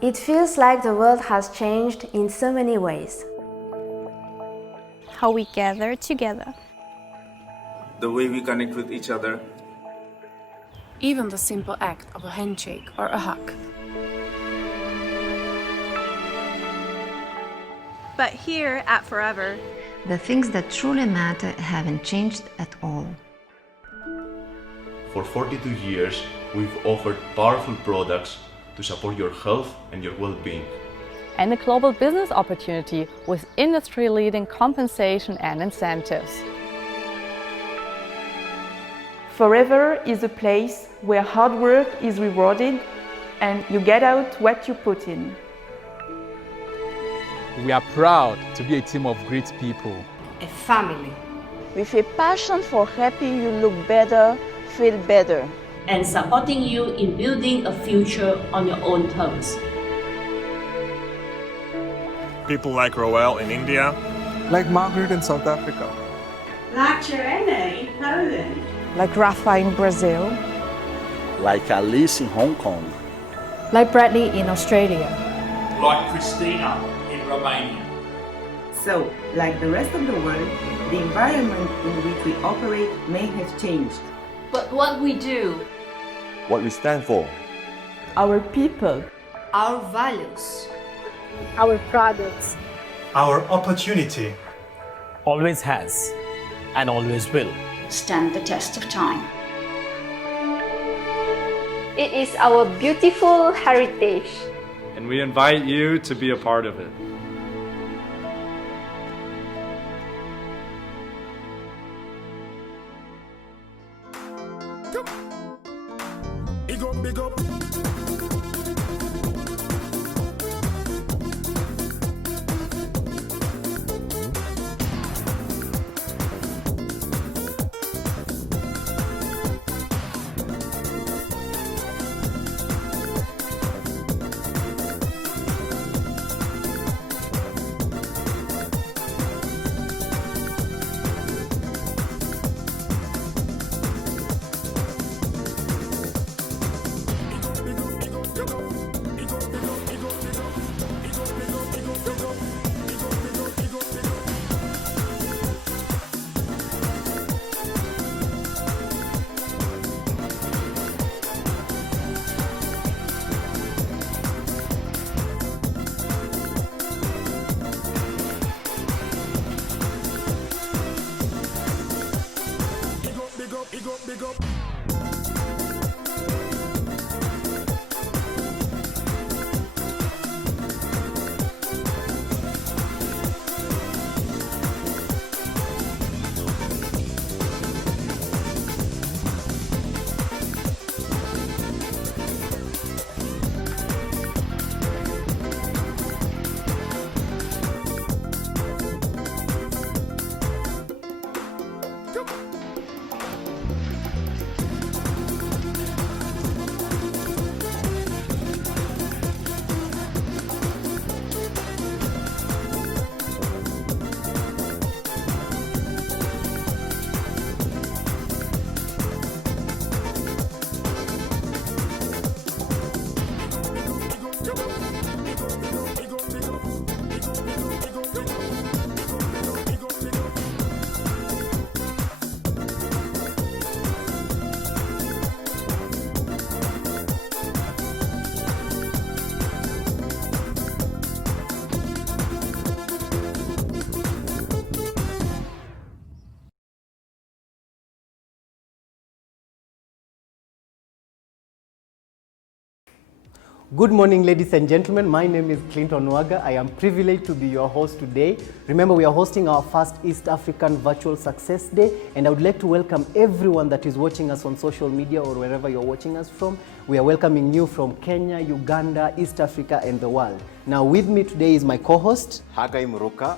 It feels like the world has changed in so many ways. How we gather together. The way we connect with each other. Even the simple act of a handshake or a hug. But here at Forever, the things that truly matter haven't changed at all. For 42 years, we've offered powerful products to support your health and your well-being. And a global business opportunity with industry-leading compensation and incentives. Forever is a place where hard work is rewarded and you get out what you put in. We are proud to be a team of great people. A family. With a passion for helping you look better, feel better. And supporting you in building a future on your own terms. People like Roel in India. Like Margaret in South Africa. Like Joanna in Poland. Like Rafa in Brazil. Like Alice in Hong Kong. Like Bradley in Australia. Like Christina in Romania. So, like the rest of the world, the environment in which we operate may have changed. But what we do, what we stand for, our people, our values, our products, our opportunity, always has and always will stand the test of time. It is our beautiful heritage. And we invite you to be a part of it. Big up. Big up. Good morning, ladies and gentlemen. My name is Clinton Waga. I am privileged to be your host today. Remember, we are hosting our first East African Virtual Success Day, and I would like to welcome everyone that is watching us on social media or wherever you're watching us from. We are welcoming you from Kenya, Uganda, East Africa, and the world. Now, with me today is my co-host, Hagai Muruka.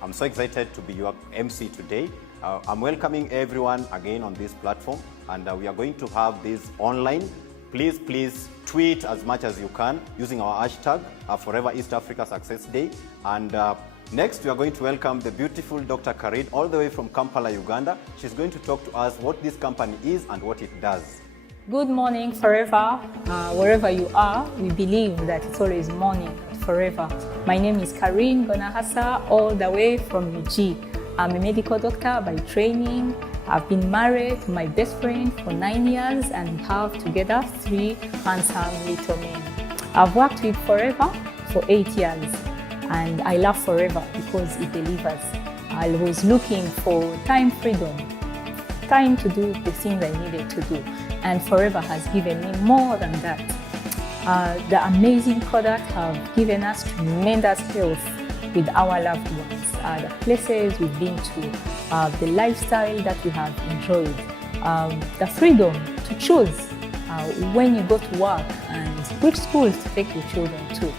I'm so excited to be your MC today. I'm welcoming everyone again on this platform, and we are going to have this online. Please tweet as much as you can using our hashtag Forever East Africa Success Day. And next, we are going to welcome the beautiful Dr. Karid all the way from Kampala, Uganda. She's going to talk to us what this company is and what it does. Good morning forever. Wherever you are, we believe that it's always morning forever. My name is Karine Gonahasa, all the way from UG. I'm a medical doctor by training. I've been married to my best friend for 9 years and we have together 3 handsome little men. I've worked with Forever for 8 years and I love Forever because it delivers. I was looking for time freedom, time to do the things I needed to do, and Forever has given me more than that. The amazing product have given us tremendous health with our loved ones, the places we've been to, the lifestyle that we have enjoyed, the freedom to choose when you go to work and which schools to take your children to.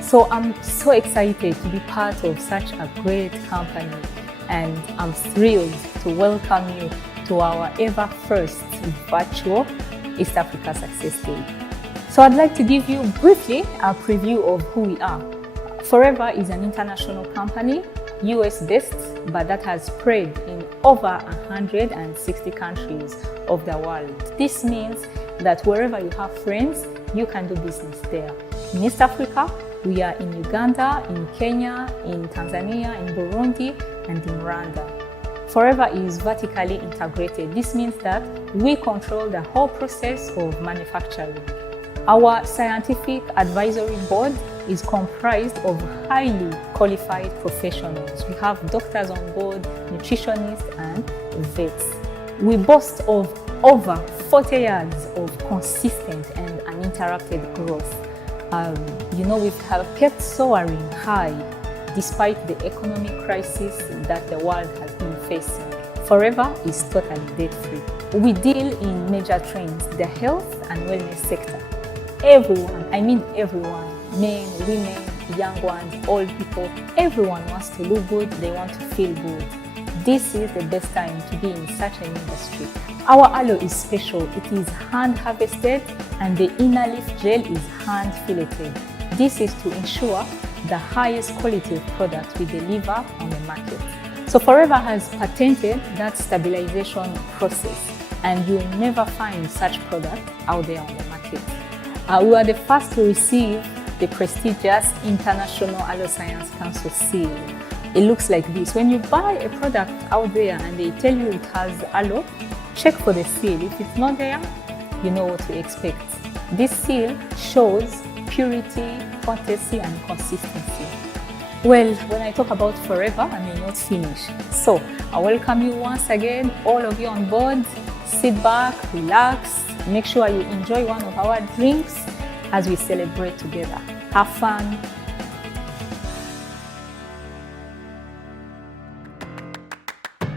So I'm so excited to be part of such a great company, and I'm thrilled to welcome you to our ever first virtual East Africa Success Day. So I'd like to give you briefly a preview of who we are. Forever is an international company, US based, but that has spread in over 160 countries of the world. This means that wherever you have friends, you can do business there. In East Africa, we are in Uganda, in Kenya, in Tanzania, in Burundi, and in Rwanda. Forever is vertically integrated. This means that we control the whole process of manufacturing. Our scientific advisory board is comprised of highly qualified professionals. We have doctors on board, nutritionists, and vets. We boast of over 40 years of consistent and uninterrupted growth. We have kept soaring high despite the economic crisis that the world has been facing. Forever is totally debt-free. We deal in major trends, the health and wellness sector. Everyone, I mean everyone, men, women, young ones, old people, everyone wants to look good, they want to feel good. This is the best time to be in such an industry. Our aloe is special. It is hand harvested and the inner leaf gel is hand filleted. This is to ensure the highest quality of product we deliver on the market. So Forever has patented that stabilization process, and you'll never find such product out there on the market. We were the first to receive the prestigious International Aloe Science Council seal. It looks like this. When you buy a product out there and they tell you it has aloe, check for the seal. If it's not there, you know what to expect. This seal shows purity, potency, and consistency. Well, when I talk about Forever, I may not finish. So I welcome you once again, all of you on board. Sit back, relax, make sure you enjoy one of our drinks as we celebrate together. Have fun.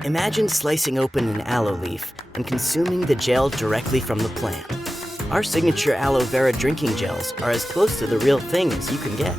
Imagine slicing open an aloe leaf and consuming the gel directly from the plant. Our signature aloe vera drinking gels are as close to the real thing as you can get.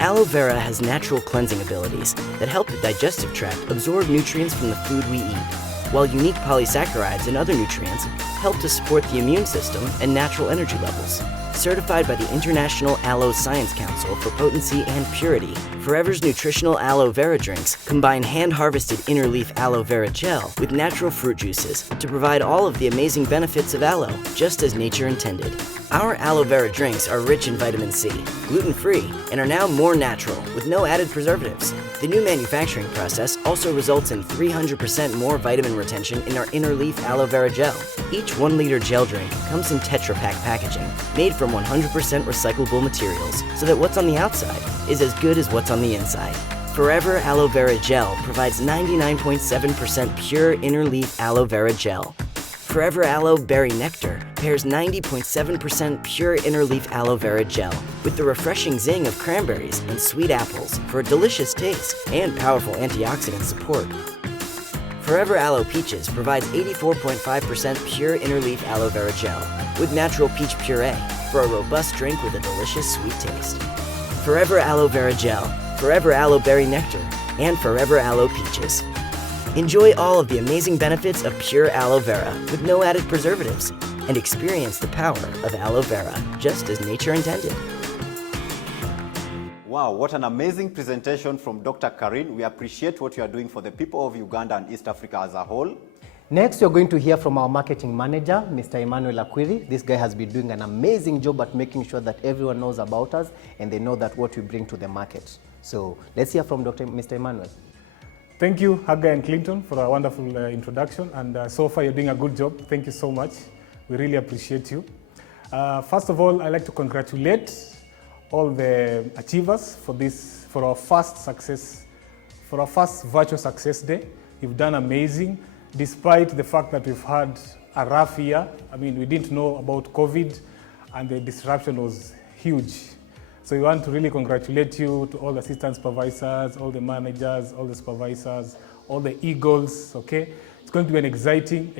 Aloe vera has natural cleansing abilities that help the digestive tract absorb nutrients from the food we eat, while unique polysaccharides and other nutrients help to support the immune system and natural energy levels. Certified by the International Aloe Science Council for potency and purity, Forever's nutritional aloe vera drinks combine hand-harvested inner leaf aloe vera gel with natural fruit juices to provide all of the amazing benefits of aloe, just as nature intended. Our aloe vera drinks are rich in vitamin C, gluten-free, and are now more natural with no added preservatives. The new manufacturing process also results in 300% more vitamin retention in our inner leaf aloe vera gel. Each 1 liter gel drink comes in Tetra Pak packaging, made from 100% recyclable materials, so that what's on the outside is as good as what's on the inside. Forever Aloe Vera Gel provides 99.7% pure inner leaf aloe vera gel. Forever Aloe Berry Nectar pairs 90.7% pure inner leaf aloe vera gel with the refreshing zing of cranberries and sweet apples for a delicious taste and powerful antioxidant support. Forever Aloe Peaches provides 84.5% pure inner leaf aloe vera gel with natural peach puree for a robust drink with a delicious sweet taste. Forever Aloe Vera Gel, Forever Aloe Berry Nectar, and Forever Aloe Peaches. Enjoy all of the amazing benefits of pure aloe vera with no added preservatives, and experience the power of aloe vera, just as nature intended. Wow, what an amazing presentation from Dr. Karine. We appreciate what you are doing for the people of Uganda and East Africa as a whole. Next, you're going to hear from our marketing manager, Mr. Emmanuel Akwiri. This guy has been doing an amazing job at making sure that everyone knows about us and they know that what we bring to the market. So let's hear from Mr. Emmanuel. Thank you, Haggai and Clinton, for a wonderful introduction. And so far, you're doing a good job. Thank you so much. We really appreciate you. First of all, I'd like to congratulate all the achievers for our first virtual success day. You've done amazing, despite the fact that we've had a rough year. I mean, we didn't know about COVID, and the disruption was huge. So we want to really congratulate you, to all the assistant supervisors, all the managers, all the supervisors, all the Eagles, okay? It's going to be an exciting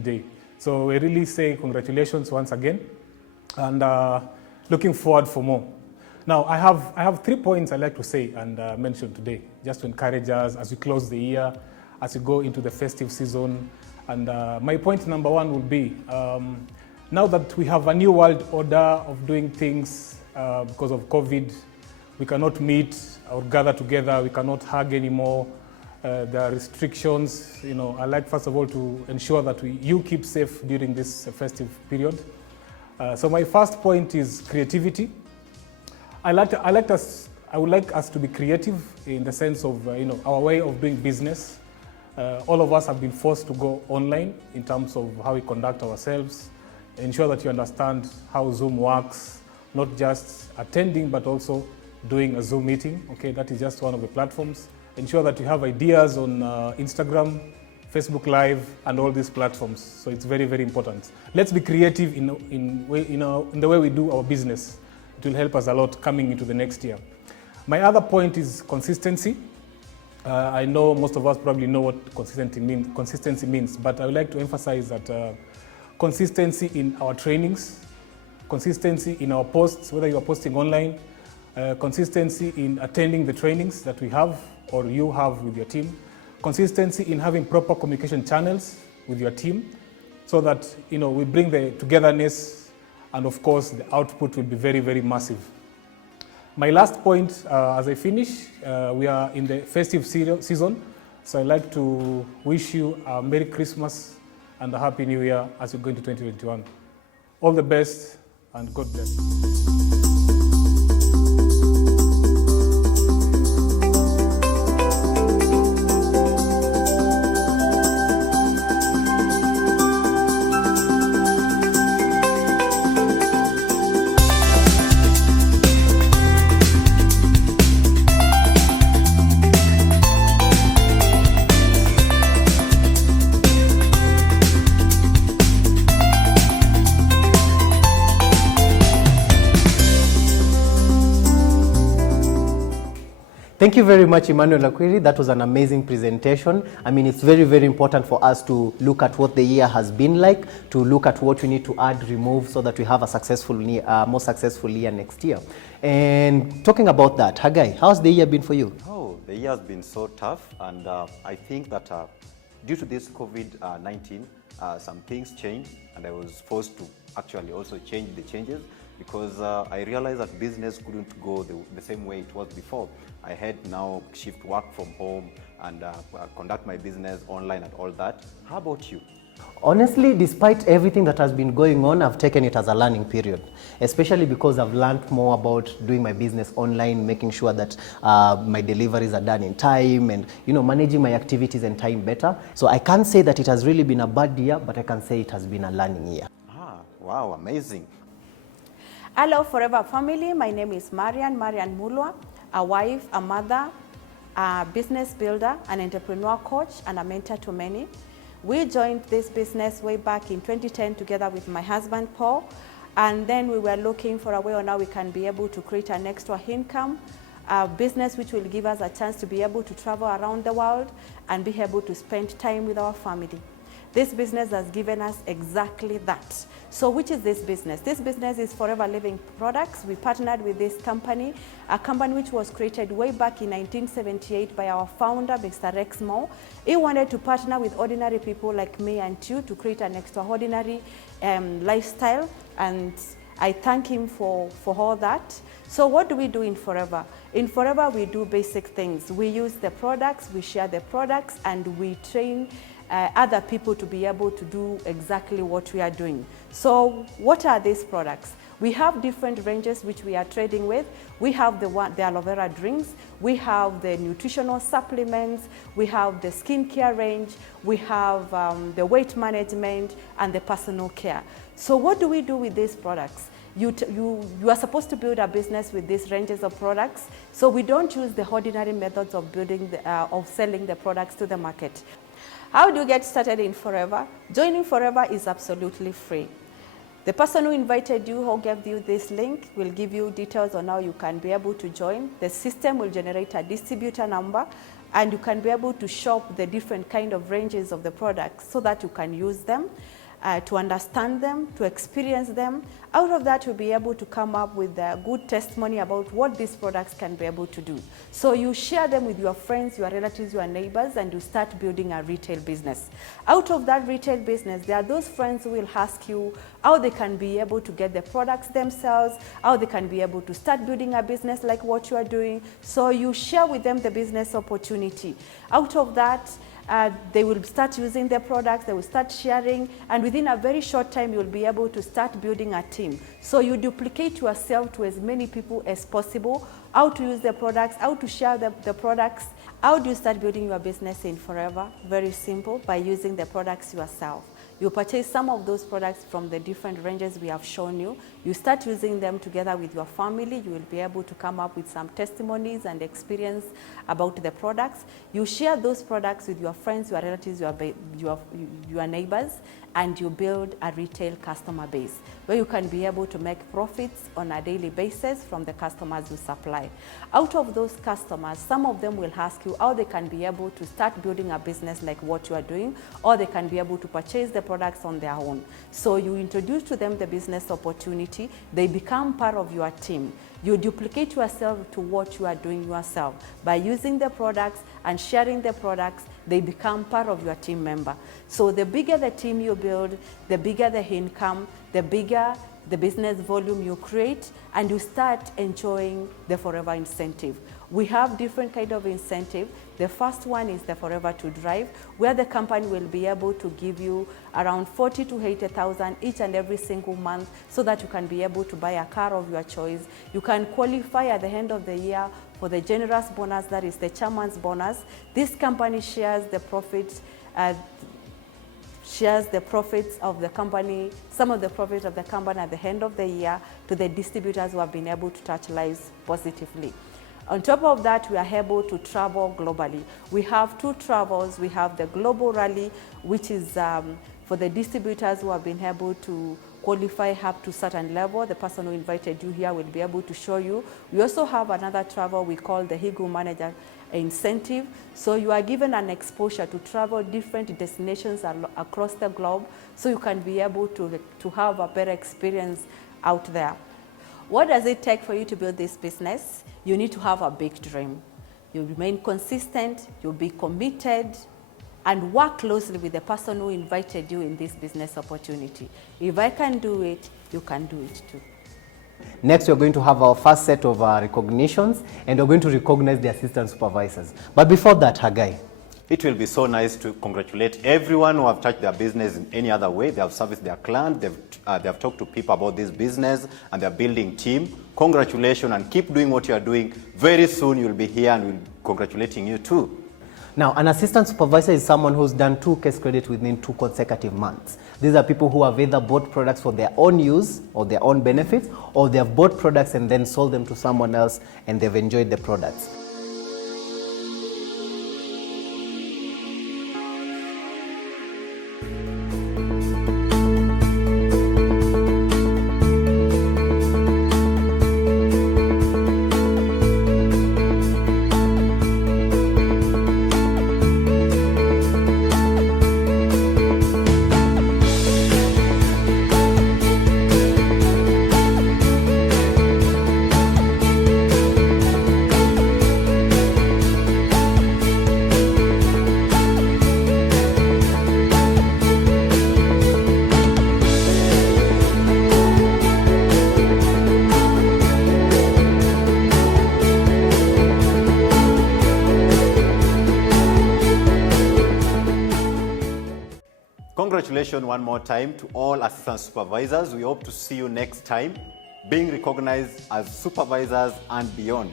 day. So we really say congratulations once again, and looking forward for more. Now, I have 3 points I'd like to say and mention today, just to encourage us as we close the year, as we go into the festive season. And my point number 1 will be, now that we have a new world order of doing things because of COVID, we cannot meet or gather together, we cannot hug anymore. There are restrictions. You know, I'd like first of all to ensure that you keep safe during this festive period. So my first point is creativity. I would like us to be creative in the sense of our way of doing business. All of us have been forced to go online in terms of how we conduct ourselves. Ensure that you understand how Zoom works, not just attending but also doing a Zoom meeting. Okay, that is just one of the platforms. Ensure that you have ideas on Instagram, Facebook Live, and all these platforms. So it's very, very important. Let's be creative in the way we do our business. It will help us a lot coming into the next year. My other point is consistency. I know most of us probably know what consistency means, but I would like to emphasize that consistency in our trainings, consistency in our posts, whether you are posting online, consistency in attending the trainings that we have or you have with your team, consistency in having proper communication channels with your team, so that we bring the togetherness, and of course the output will be very, very massive. My last point, as I finish, we are in the festive season, so I'd like to wish you a Merry Christmas and a Happy New Year as you go into 2021. All the best and God bless. Thank you very much, Emmanuel Akwiri. That was an amazing presentation. I mean, it's very, very important for us to look at what the year has been like, to look at what we need to add, remove, so that we have a successful year, more successful year next year. And talking about that, Haggai, how's the year been for you? Oh, the year has been so tough, and I think that due to this COVID-19, some things changed, and I was forced to actually also change the changes, because I realized that business couldn't go the same way it was before. I had now shift work from home and conduct my business online and all that. How about you? Honestly, despite everything that has been going on, I've taken it as a learning period, especially because I've learned more about doing my business online, making sure that my deliveries are done in time, and managing my activities and time better. So I can't say that it has really been a bad year, but I can say it has been a learning year. Wow, amazing. Hello Forever family, my name is Marian Mulwa, a wife, a mother, a business builder, an entrepreneur coach, and a mentor to many. We joined this business way back in 2010 together with my husband Paul, and then we were looking for a way on how we can be able to create an extra income, a business which will give us a chance to be able to travel around the world and be able to spend time with our family. This business has given us exactly that. So which is this business? This business is Forever Living Products. We partnered with this company, a company which was created way back in 1978 by our founder, Mr. Rex Moore. He wanted to partner with ordinary people like me and you to create an extraordinary lifestyle, and I thank him for all that. So what do we do in Forever? In Forever, we do basic things. We use the products, we share the products, and we train other people to be able to do exactly what we are doing. So what are these products? We have different ranges which we are trading with. We have the aloe vera drinks, we have the nutritional supplements, we have the skincare range, we have the weight management, and the personal care. So what do we do with these products? You are supposed to build a business with these ranges of products, so we don't use the ordinary methods of selling the products to the market. How do you get started in Forever? Joining Forever is absolutely free. The person who invited you, who gave you this link, will give you details on how you can be able to join. The system will generate a distributor number, and you can be able to shop the different kind of ranges of the products so that you can use them, to understand them, to experience them. Out of that, you'll be able to come up with a good testimony about what these products can be able to do. So you share them with your friends, your relatives, your neighbors, and you start building a retail business. Out of that retail business, there are those friends who will ask you how they can be able to get the products themselves, how they can be able to start building a business like what you are doing. So you share with them the business opportunity. Out of that, they will start using their products, they will start sharing, and within a very short time, you'll be able to start building a team. So you duplicate yourself to as many people as possible, how to use the products, how to share the products. How do you start building your business in Forever? Very simple, by using the products yourself. You purchase some of those products from the different ranges we have shown you. You start using them together with your family. You will be able to come up with some testimonies and experience about the products. You share those products with your friends, your relatives, your neighbors, and you build a retail customer base where you can be able to make profits on a daily basis from the customers you supply. Out of those customers, some of them will ask you how they can be able to start building a business like what you are doing, or they can be able to purchase the products on their own. So you introduce to them the business opportunity, they become part of your team. You duplicate yourself to what you are doing yourself. By using the products and sharing the products, they become part of your team member. So the bigger the team you build, the bigger the income, the bigger the business volume you create, and you start enjoying the Forever incentive. We have different kind of incentive. The first one is the Forever to Drive, where the company will be able to give you around 40 to 80,000 each and every single month, so that you can be able to buy a car of your choice. You can qualify at the end of the year for the generous bonus, that is the chairman's bonus. This company shares the profits of the company, some of the profits of the company at the end of the year, to the distributors who have been able to touch lives positively. On top of that, we are able to travel globally. We have two travels. We have the Global Rally, which is for the distributors who have been able to qualify up to a certain level. The person who invited you here will be able to show you. We also have another travel we call the Eagle Manager incentive. So you are given an exposure to travel different destinations across the globe, so you can be able to have a better experience out there. What does it take for you to build this business? You need to have a big dream. You remain consistent, you'll be committed, and work closely with the person who invited you in this business opportunity. If I can do it, you can do it too. Next, we're going to have our first set of recognitions, and we're going to recognize the assistant supervisors. But before that, Hagai. It will be so nice to congratulate everyone who have touched their business in any other way. They have serviced their client, they have talked to people about this business, and they're building team. Congratulations, and keep doing what you are doing. Very soon you'll be here, and we'll be congratulating you too. Now, an assistant supervisor is someone who's done 2 case credits within 2 consecutive months. These are people who have either bought products for their own use or their own benefits, or they have bought products and then sold them to someone else and they've enjoyed the products. congratulations one more time to all assistant supervisors. We hope to see you next time, being recognized as supervisors and beyond.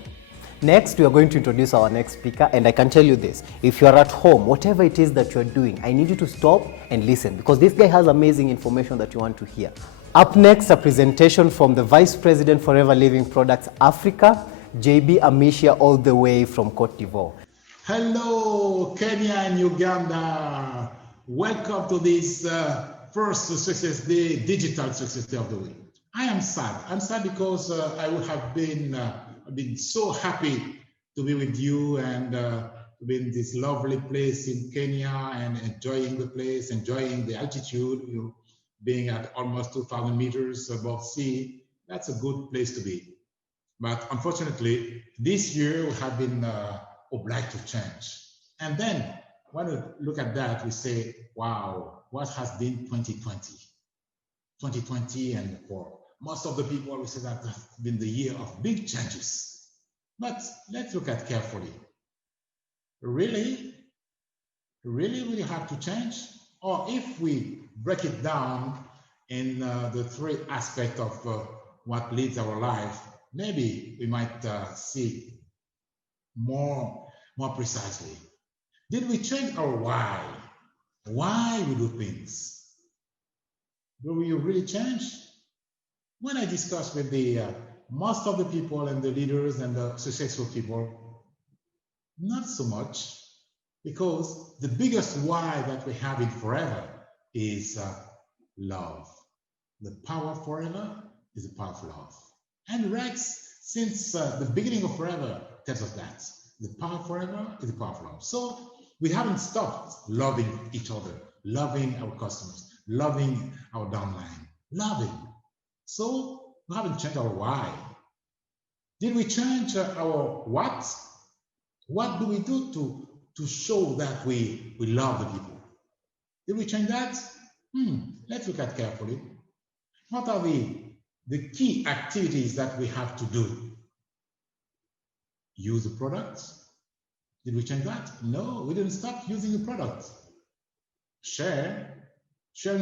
Next, we are going to introduce our next speaker, and I can tell you this, if you are at home, whatever it is that you are doing, I need you to stop and listen, because this guy has amazing information that you want to hear. Up next, a presentation from the Vice President Forever Living Products Africa, JB Amisha, all the way from Cote d'Ivoire. Hello, Kenya and Uganda. Welcome to this first Success Day, Digital Success Day of the Week. I am sad. I'm sad because I would have been so happy to be with you and to be in this lovely place in Kenya and enjoying the place, enjoying the altitude, you know, being at almost 2,000 meters above sea. That's a good place to be. But unfortunately, this year we have been obliged to change. And then when we look at that, we say, wow, what has been 2020? 2020, and for most of the people, we say that has been the year of big changes. But let's look at carefully. Really we have to change? Or if we break it down in the three aspects of what leads our life, maybe we might see more precisely. Did we change our why? Why we do things? Do we really change? When I discuss with the most of the people and the leaders and the successful people, not so much, because the biggest why that we have in Forever is love. The power of Forever is the power of love. And Rex, since the beginning of Forever, tells us that. The power of Forever is the power of love. So we haven't stopped loving each other, loving our customers, loving our downline, loving. So we haven't changed our why. Did we change our what? What do we do to show that we love the people? Did we change that? Let's look at carefully. What are the key activities that we have to do? Use the products. Did we change that? No, we didn't stop using the product. Sharing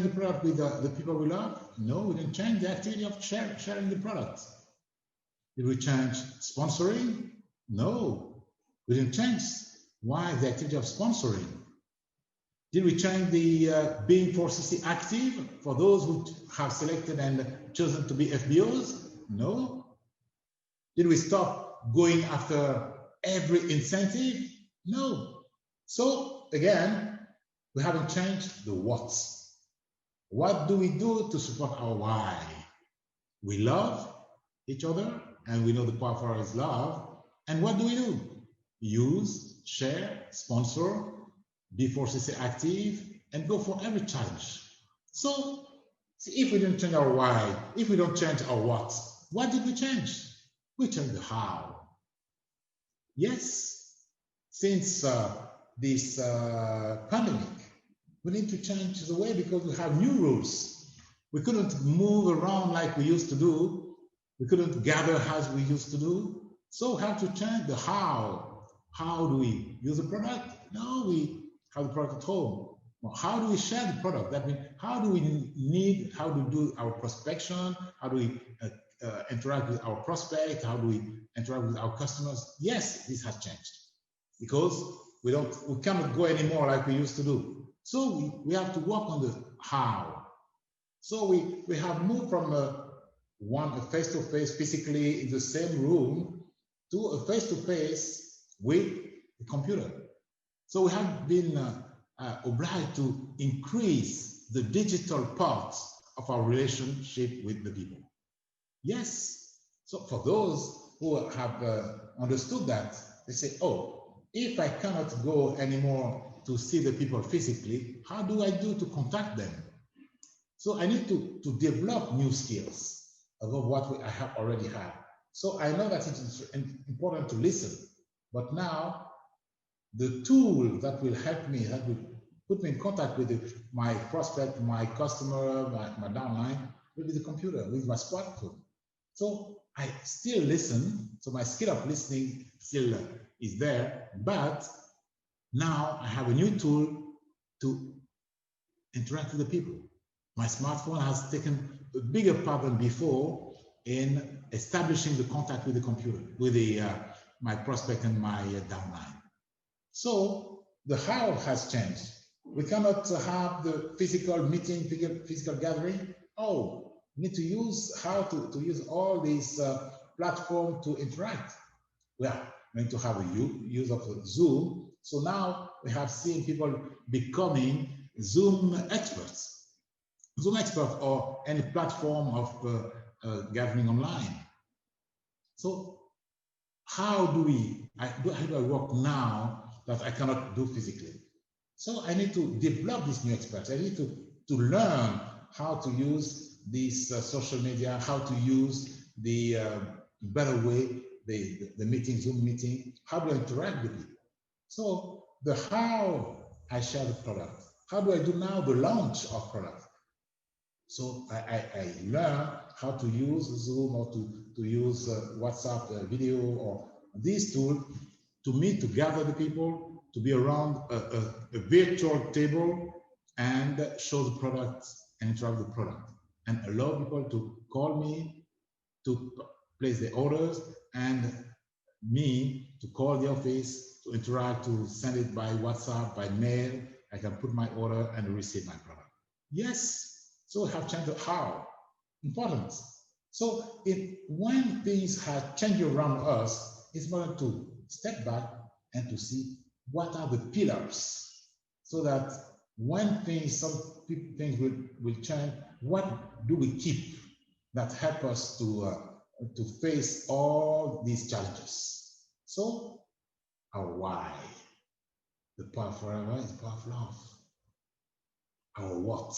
the product with the people we love? No, we didn't change the activity of sharing the product. Did we change sponsoring? No, we didn't change. Why the activity of sponsoring? Did we change the being 4CC active for those who have selected and chosen to be FBOs? No. Did we stop going after every incentive? No. So again, we haven't changed the what's. What do we do to support our why? We love each other, and we know the power for us is love. And what do we do? Use, share, sponsor, be 4CC active, and go for every challenge. So if we didn't change our why, if we don't change our what did we change? We changed the how. Yes, since this pandemic, we need to change the way because we have new rules. We couldn't move around like we used to do. We couldn't gather as we used to do. So we have to change the how. How do we use the product? No, we have the product at home. Well, how do we share the product? That means how do we do our prospection? How do we interact with our prospect? How do we interact with our customers? Yes, this has changed because we cannot go anymore like we used to do. So we have to work on the how. So we have moved from a face-to-face physically in the same room to a face-to-face with the computer. So we have been obliged to increase the digital part of our relationship with the people. Yes. So for those who have understood that, they say, oh, if I cannot go anymore to see the people physically, how do I do to contact them? So I need to develop new skills above what I have already had. So I know that it is important to listen, but now the tool that will help me, that will put me in contact with my prospect, my customer, my downline, will be the computer, with my smartphone. So I still listen, so my skill of listening still is there, but now I have a new tool to interact with the people. My smartphone has taken a bigger part than before in establishing the contact with the computer, with my prospect and my downline. So the how has changed. We cannot have the physical meeting, physical gathering. Oh, we need to use how to use all these platforms to interact. We are going to have a use of Zoom. So now we have seen people becoming Zoom experts. Zoom experts or any platform of gathering online. So how do I work now that I cannot do physically? So I need to develop these new experts. I need to learn how to use these social media, how to use the better way, the meeting, Zoom meeting, how do I interact with people? So the how I share the product. How do I do now the launch of product? So I learn how to use Zoom or to use WhatsApp video or these tools to meet, to gather the people, to be around a virtual table and show the product and interact with the product and allow people to call me to place the orders and me to call the office, to interact, to send it by WhatsApp, by mail. I can put my order and receive my product. Yes, so we have changed the how, important. So when things have changed around us, it's important to step back and to see what are the pillars so that when some things will change, what do we keep that help us to face all these challenges? So our why, the power forever is the power of love. Our what?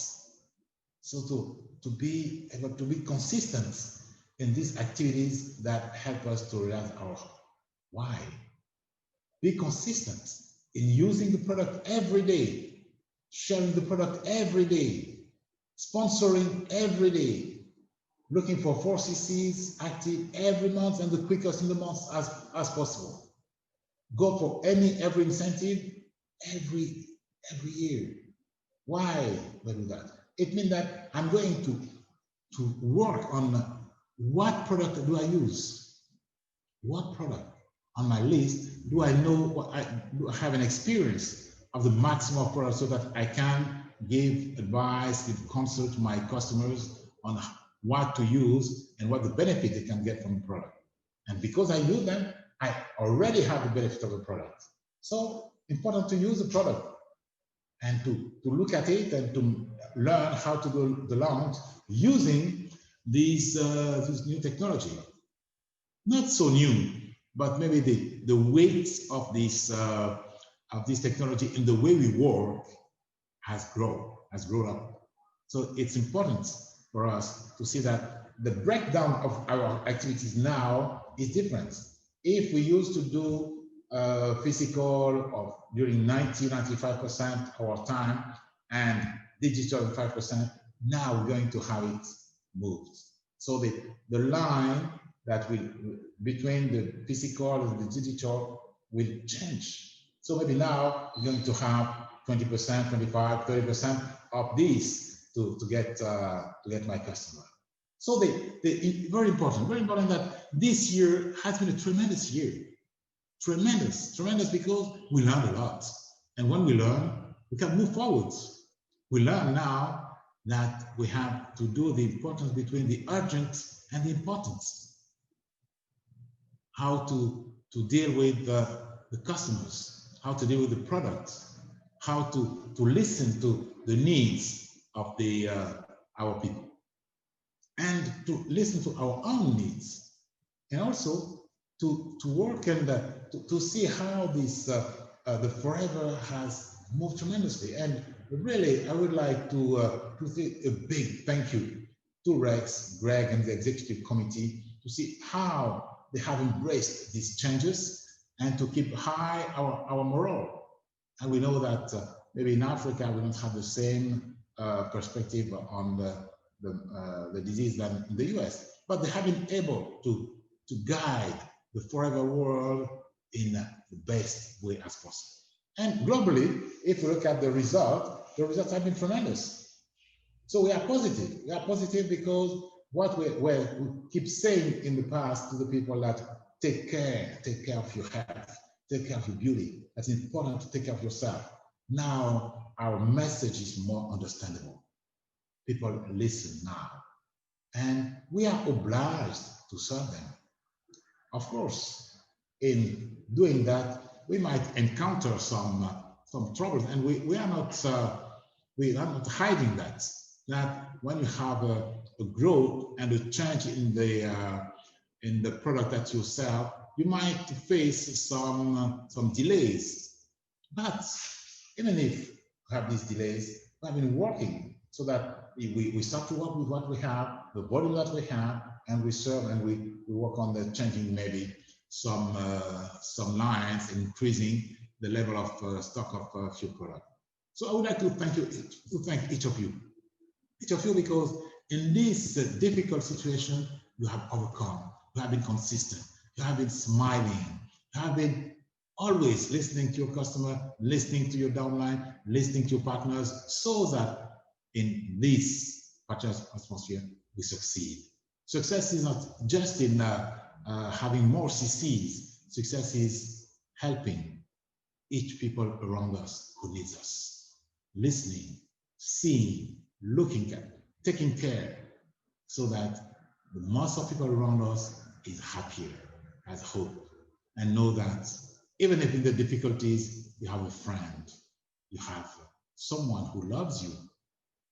So to be able to be consistent in these activities that help us to realize our why. Be consistent in using the product every day, sharing the product every day, sponsoring every day, looking for 4CCs active every month and the quickest in the month as possible. Go for every incentive every year. Why do I do that? It means that I'm going to work on what product do I use? What product on my list do I know, do I have an experience of the maximum product so that I can give advice, give counsel to my customers on what to use and what the benefit they can get from the product. And because I use them, I already have the benefit of the product. So important to use the product and to look at it and to learn how to do the launch using this new technology. Not so new, but maybe the weight of this technology in the way we work has grown up. So it's important for us to see that the breakdown of our activities now is different. If we used to do physical or during 90-95% of our time and digital 5%, now we're going to have it moved. So the line that will between the physical and the digital will change. So maybe now we're going to have 20%, 25, 30% of these to get my customer. So very important that this year has been a tremendous year. Tremendous because we learned a lot. And when we learn, we can move forward. We learn now that we have to do the importance between the urgent and the important. How to deal with the customers, how to deal with the products, how to listen to the needs of our people, and to listen to our own needs, and also to work and to see how this the Forever has moved tremendously. And really, I would like to say a big thank you to Rex, Greg, and the executive committee to see how they have embraced these changes and to keep high our morale. And we know that maybe in Africa we don't have the same perspective on the disease than in the US, but they have been able to guide the Forever world in the best way as possible. And globally, if you look at the results have been tremendous. So we are positive. We are positive because what we keep saying in the past to the people that take care of your health, take care of your beauty. That's important to take care of yourself. Now our message is more understandable. People listen now. And we are obliged to serve them. Of course, in doing that, we might encounter some troubles, and we are not hiding that. That when you have a growth and a change in the product that you sell, you might face some delays. But even if we have these delays, we have been working so that we start to work with what we have, the volume that we have, and we serve and we work on the changing maybe some lines, increasing the level of stock of a few products. So I would like to thank each of you because in this difficult situation, you have overcome, you have been consistent, you have been smiling, you have been always listening to your customer, listening to your downline, listening to your partners, so that in this atmosphere, we succeed. Success is not just in having more CCs. Success is helping each people around us who needs us. Listening, seeing, looking at, taking care, so that the mass of people around us is happier, has hope, and know that even if in the difficulties, you have a friend, you have someone who loves you,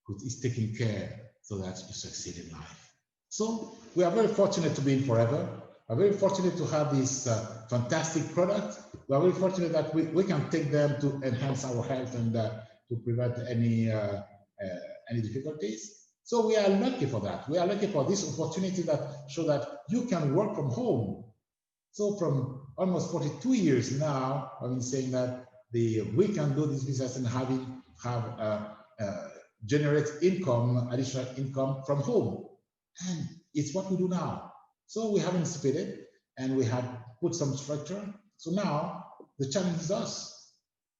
who is taking care so that you succeed in life. So we are very fortunate to be in Forever. We are very fortunate to have this fantastic product. We are very fortunate that we can take them to enhance our health and to prevent any difficulties. So we are lucky for that. We are lucky for this opportunity that show that you can work from home. So from almost 42 years now, I've been saying that we can do this business and generate income, additional income from home. And it's what we do now. So we have anticipated and we have put some structure. So now the challenge is us.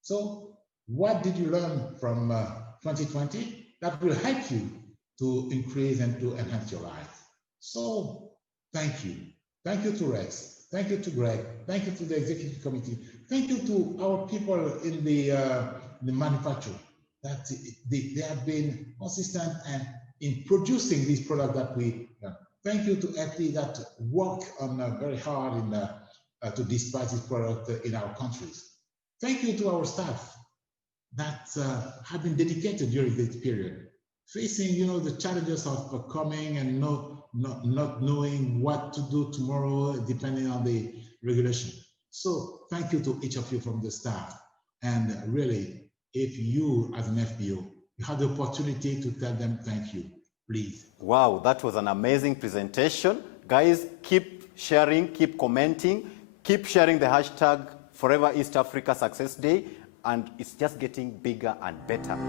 So what did you learn from 2020 that will help you to increase and to enhance your life? So thank you. Thank you to Rex. Thank you to Greg. Thank you to the executive committee. Thank you to our people in the manufacturer that they have been consistent and in producing this product that we thank you to FD that work on very hard to dispatch this product in our countries. Thank you to our staff that have been dedicated during this period, facing the challenges of coming and not knowing what to do tomorrow depending on the regulation. So thank you to each of you from the staff. And really, if you as an FBO, you have the opportunity to tell them thank you, please. Wow, that was an amazing presentation. Guys, keep sharing, keep commenting, keep sharing the hashtag Forever East Africa Success Day, and it's just getting bigger and better.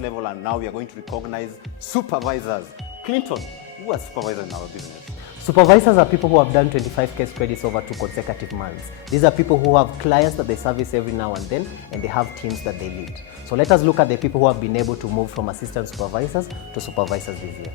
Level, and now we are going to recognize supervisors. Clinton, who are supervisors in our business? Supervisors are people who have done 25 case credits over 2 consecutive months. These are people who have clients that they service every now and then, and they have teams that they lead. So let us look at the people who have been able to move from assistant supervisors to supervisors this year.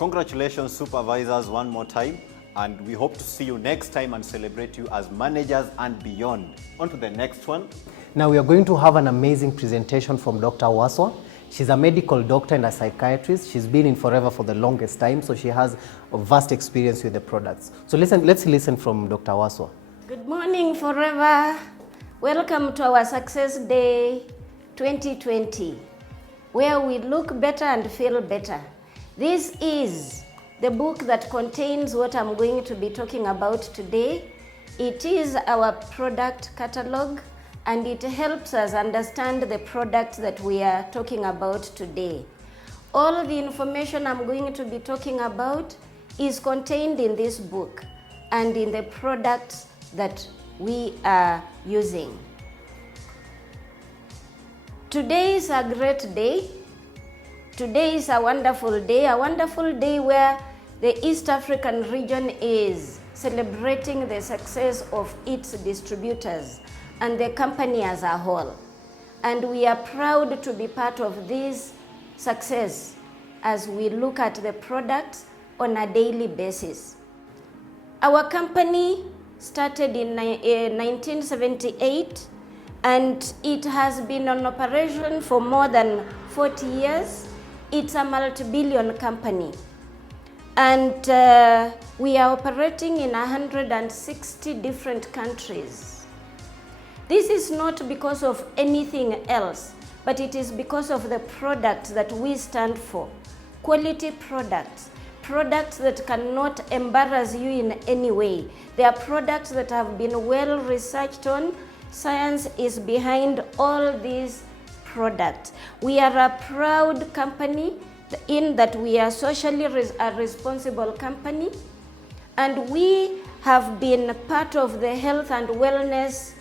Congratulations, supervisors, one more time. And we hope to see you next time and celebrate you as managers and beyond. On to the next one. Now we are going to have an amazing presentation from Dr. Waswa. She's a medical doctor and a psychiatrist. She's been in Forever for the longest time, so she has a vast experience with the products. So let's listen from Dr. Waswa. Good morning, Forever. Welcome to our Success Day 2020, where we look better and feel better. This is the book that contains what I'm going to be talking about today. It is our product catalog, and it helps us understand the product that we are talking about today. All the information I'm going to be talking about is contained in this book and in the products that we are using. Today is a great day. Today is a wonderful day where the East African region is celebrating the success of its distributors and the company as a whole. And we are proud to be part of this success as we look at the products on a daily basis. Our company started in 1978, and it has been on operation for more than 40 years. It's a multi-billion company. And we are operating in 160 different countries. This is not because of anything else, but it is because of the products that we stand for. Quality products. Products that cannot embarrass you in any way. They are products that have been well researched on. Science is behind all these products. We are a proud company in that we are socially a responsible company, and we have been part of the health and wellness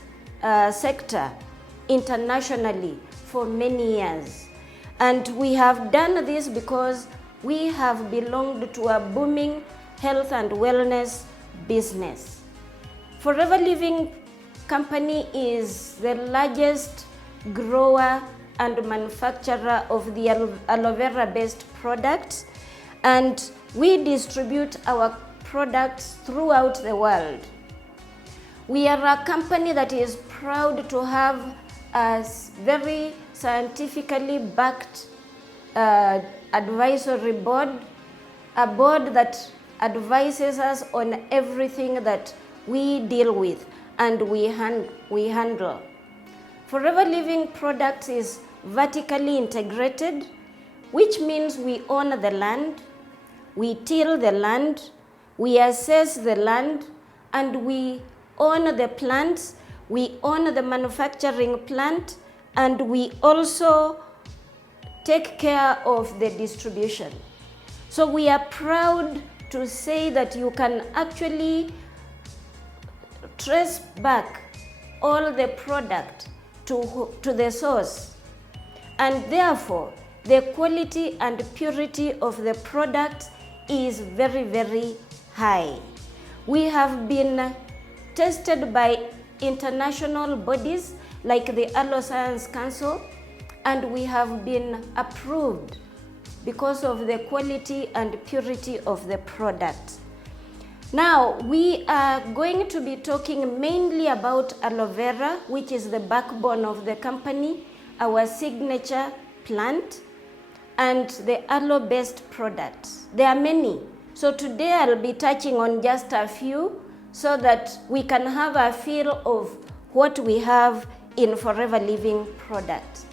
sector internationally for many years. And we have done this because we have belonged to a booming health and wellness business. Forever Living Company is the largest grower and manufacturer of the aloe vera based products, and we distribute our products throughout the world. We are a company that is proud to have a very scientifically backed advisory board, a board that advises us on everything that we deal with and we handle. Forever Living Products is vertically integrated, which means we own the land, we till the land, we assess the land, and we own the plants, we own the manufacturing plant, and we also take care of the distribution. So we are proud to say that you can actually trace back all the product to the source, and therefore the quality and purity of the product is very, very high. We have been tested by international bodies like the Aloe Science Council, and we have been approved because of the quality and purity of the product. Now, we are going to be talking mainly about aloe vera, which is the backbone of the company, our signature plant, and the aloe-based products. There are many. So today I'll be touching on just a few so that we can have a feel of what we have in Forever Living products.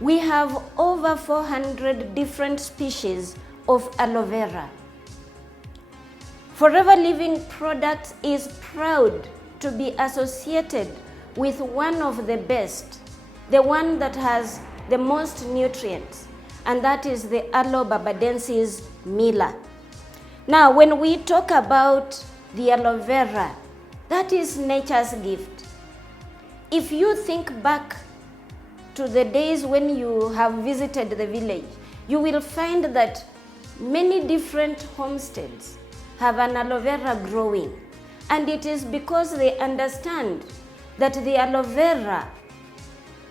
We have over 400 different species of aloe vera. Forever Living Products is proud to be associated with one of the best, the one that has the most nutrients, and that is the Aloe barbadensis Mila. Now, when we talk about the aloe vera, that is nature's gift. If you think back to the days when you have visited the village, you will find that many different homesteads have an aloe vera growing, and it is because they understand that the aloe vera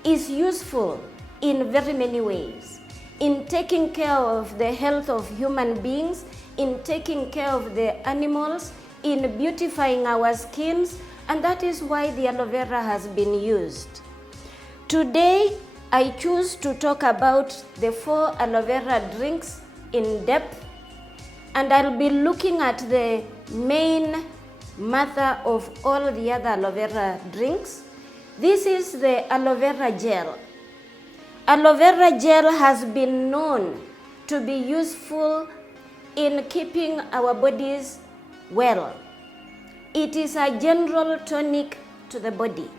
is useful in very many ways. in taking care of the health of human beings, in taking care of the animals, in beautifying our skins, and that is why the aloe vera has been used. Today, I choose to talk about the 4 aloe vera drinks in depth, and I'll be looking at the main mother of all the other aloe vera drinks. This is the aloe vera gel. Aloe vera gel has been known to be useful in keeping our bodies well. It is a general tonic to the body.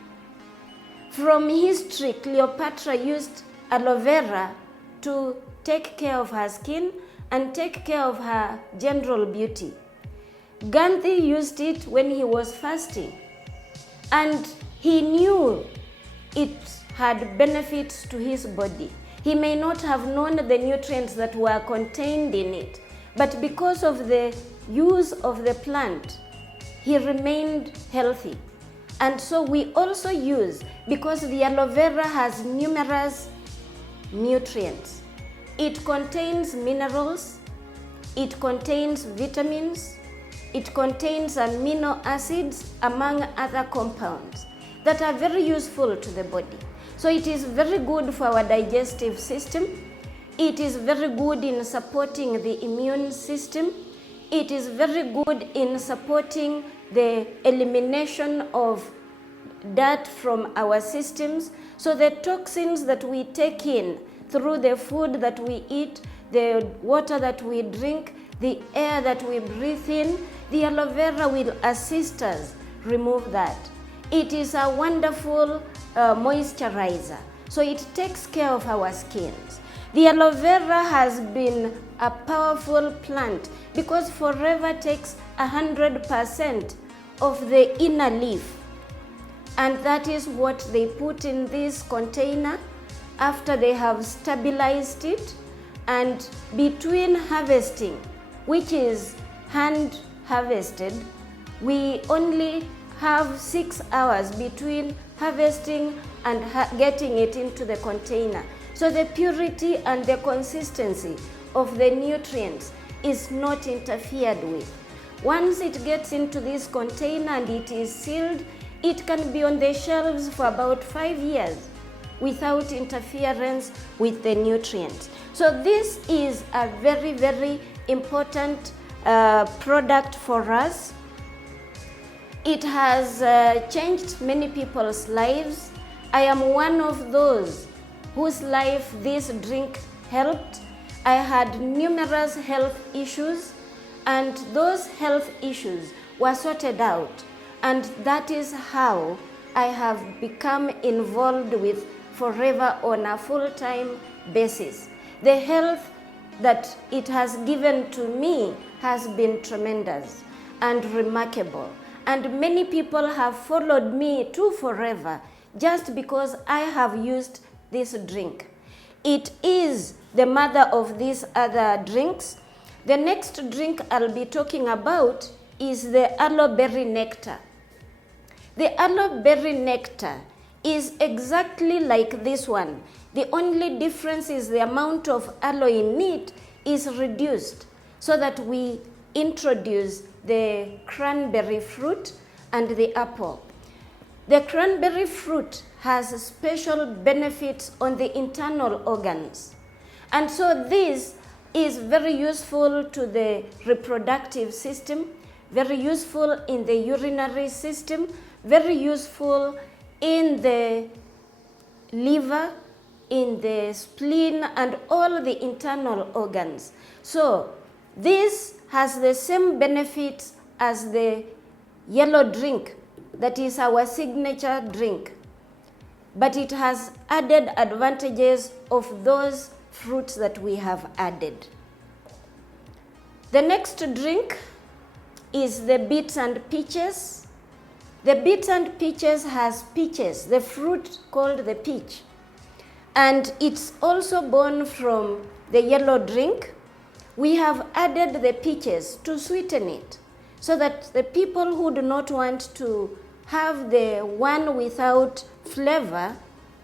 From history, Cleopatra used aloe vera to take care of her skin and take care of her general beauty. Gandhi used it when he was fasting, and he knew it had benefits to his body. He may not have known the nutrients that were contained in it, but because of the use of the plant, he remained healthy. And so we also use, because the aloe vera has numerous nutrients. It contains minerals, it contains vitamins, it contains amino acids, among other compounds that are very useful to the body. So it is very good for our digestive system. It is very good in supporting the immune system. It is very good in supporting the elimination of dirt from our systems. So the toxins that we take in through the food that we eat, the water that we drink, the air that we breathe in, the aloe vera will assist us remove that. It is a wonderful moisturizer, so it takes care of our skins. The aloe vera has been a powerful plant because Forever takes 100% of the inner leaf, and that is what they put in this container after they have stabilized it. And between harvesting, which is hand harvested, we only have 6 hours between harvesting and getting it into the container. So the purity and the consistency of the nutrients is not interfered with. Once it gets into this container and it is sealed, it can be on the shelves for about 5 years without interference with the nutrients. So this is a very, very important product for us. It has changed many people's lives. I am one of those whose life this drink helped. I had numerous health issues, and those health issues were sorted out. And that is how I have become involved with Forever on a full-time basis. The health that it has given to me has been tremendous and remarkable. And many people have followed me to Forever just because I have used this drink. It is the mother of these other drinks. The next drink I'll be talking about is the aloe berry nectar. The aloe berry nectar is exactly like this one. The only difference is the amount of aloe in it is reduced so that we introduce the cranberry fruit and the apple. The cranberry fruit has special benefits on the internal organs. And so this is very useful to the reproductive system, very useful in the urinary system, very useful in the liver, in the spleen, and all the internal organs. So this has the same benefits as the yellow drink, that is our signature drink, but it has added advantages of those fruits that we have added. The next drink is the beets and peaches. The beets and peaches has peaches, the fruit called the peach, and it's also born from the yellow drink. We have added the peaches to sweeten it so that the people who do not want to have the one without flavor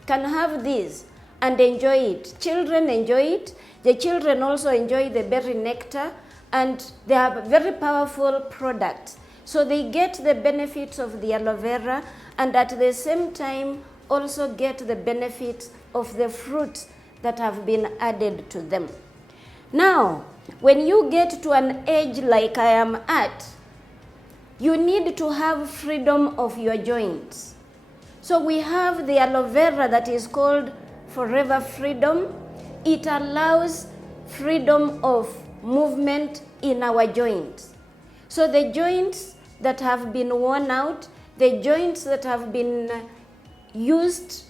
can have this and enjoy it. Children enjoy it. The children also enjoy the berry nectar, and they are very powerful products. So they get the benefits of the aloe vera, and at the same time also get the benefits of the fruits that have been added to them. Now, when you get to an age like I am at, you need to have freedom of your joints. So we have the aloe vera that is called Forever Freedom. It allows freedom of movement in our joints. So the joints that have been worn out, the joints that have been used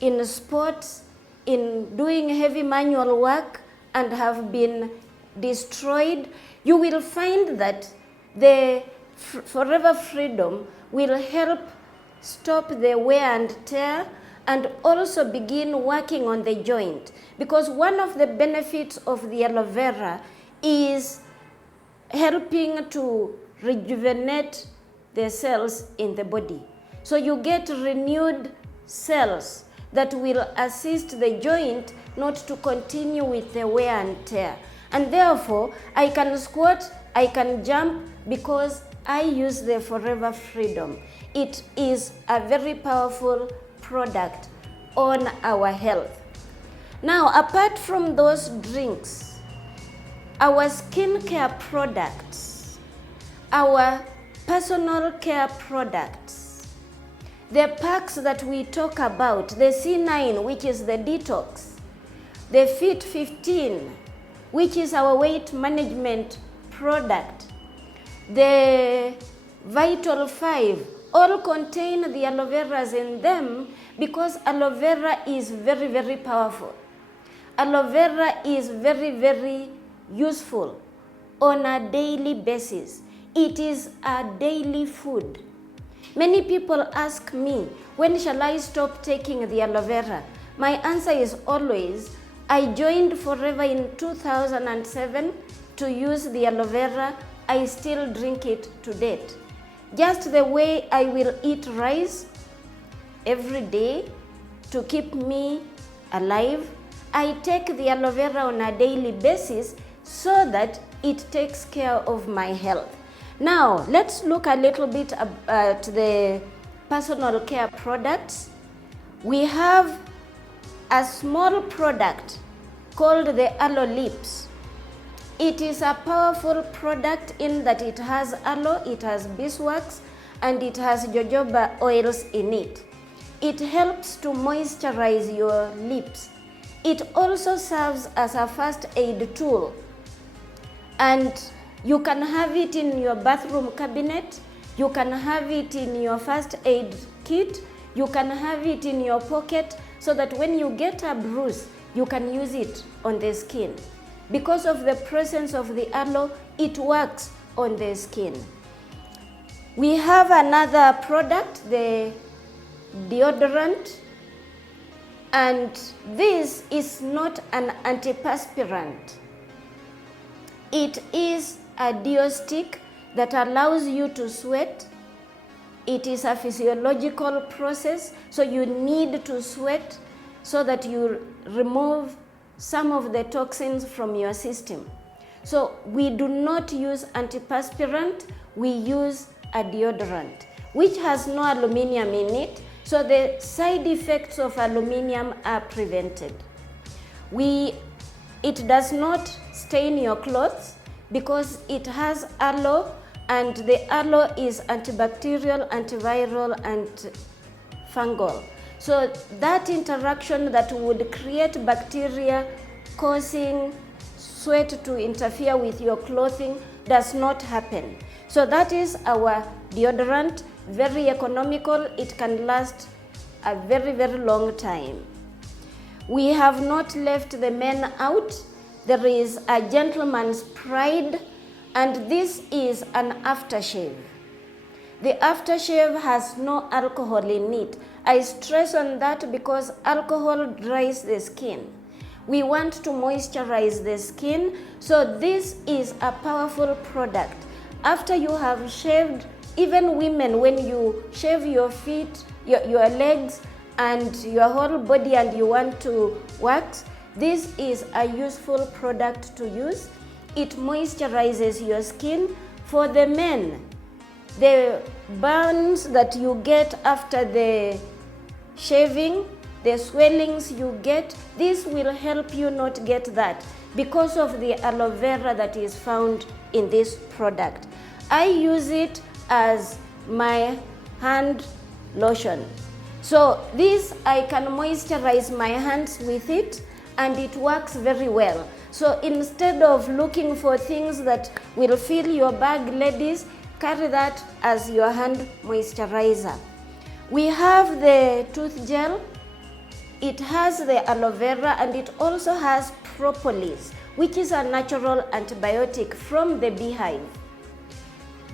in sports, in doing heavy manual work and have been destroyed, you will find that the Forever Freedom will help stop the wear and tear and also begin working on the joint. Because one of the benefits of the aloe vera is helping to rejuvenate the cells in the body. So you get renewed cells that will assist the joint not to continue with the wear and tear. And therefore, I can squat, I can jump because I use the Forever Freedom. It is a very powerful product on our health. Now, apart from those drinks, our skincare products, our personal care products, the packs that we talk about, the C9, which is the detox, the Fit 15, which is our weight management product, the Vital 5, all contain the aloe veras in them because aloe vera is very, very powerful. Aloe vera is very, very useful on a daily basis. It is a daily food. Many people ask me, when shall I stop taking the aloe vera? My answer is always, I joined Forever in 2007 to use the aloe vera. I still drink it to date. Just the way I will eat rice every day to keep me alive, I take the aloe vera on a daily basis so that it takes care of my health. Now, let's look a little bit at the personal care products. We have a small product called the Aloe Lips. It is a powerful product in that it has aloe, it has beeswax, and it has jojoba oils in it. It helps to moisturize your lips. It also serves as a first aid tool. And you can have it in your bathroom cabinet, you can have it in your first aid kit, you can have it in your pocket so that when you get a bruise, you can use it on the skin. Because of the presence of the aloe, it works on the skin. We have another product, the deodorant, and this is not an antiperspirant. It is a deo stick that allows you to sweat. It is a physiological process, so you need to sweat so that you remove some of the toxins from your system. So we do not use antiperspirant, we use a deodorant, which has no aluminum in it, so the side effects of aluminum are prevented. It does not stain your clothes because it has aloe, and the aloe is antibacterial, antiviral, and fungal. So that interaction that would create bacteria causing sweat to interfere with your clothing does not happen. So that is our deodorant, very economical. It can last a very, very long time. We have not left the men out. There is a gentleman's pride, and this is an aftershave. The aftershave has no alcohol in it. I stress on that because alcohol dries the skin. We want to moisturize the skin, so this is a powerful product. After you have shaved, even women, when you shave your feet, your legs, and your whole body and you want to wax, this is a useful product to use. It moisturizes your skin. For the men, the burns that you get after the shaving, the swellings you get, this will help you not get that because of the aloe vera that is found in this product. I use it as my hand lotion. So this, I can moisturize my hands with it and it works very well. So instead of looking for things that will fill your bag, ladies, carry that as your hand moisturizer. We have the tooth gel. It has the aloe vera and it also has propolis, which is a natural antibiotic from the beehive.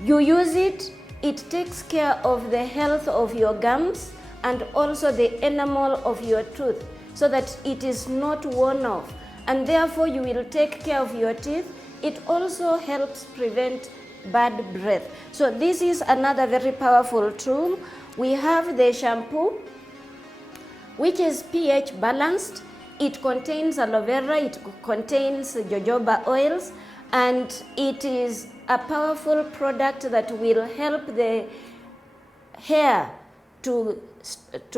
You use it, it takes care of the health of your gums and also the enamel of your tooth so that it is not worn off, and therefore you will take care of your teeth. It also helps prevent bad breath. So this is another very powerful tool. We have the shampoo, which is pH balanced. It contains aloe vera, it contains jojoba oils, and it is a powerful product that will help the hair to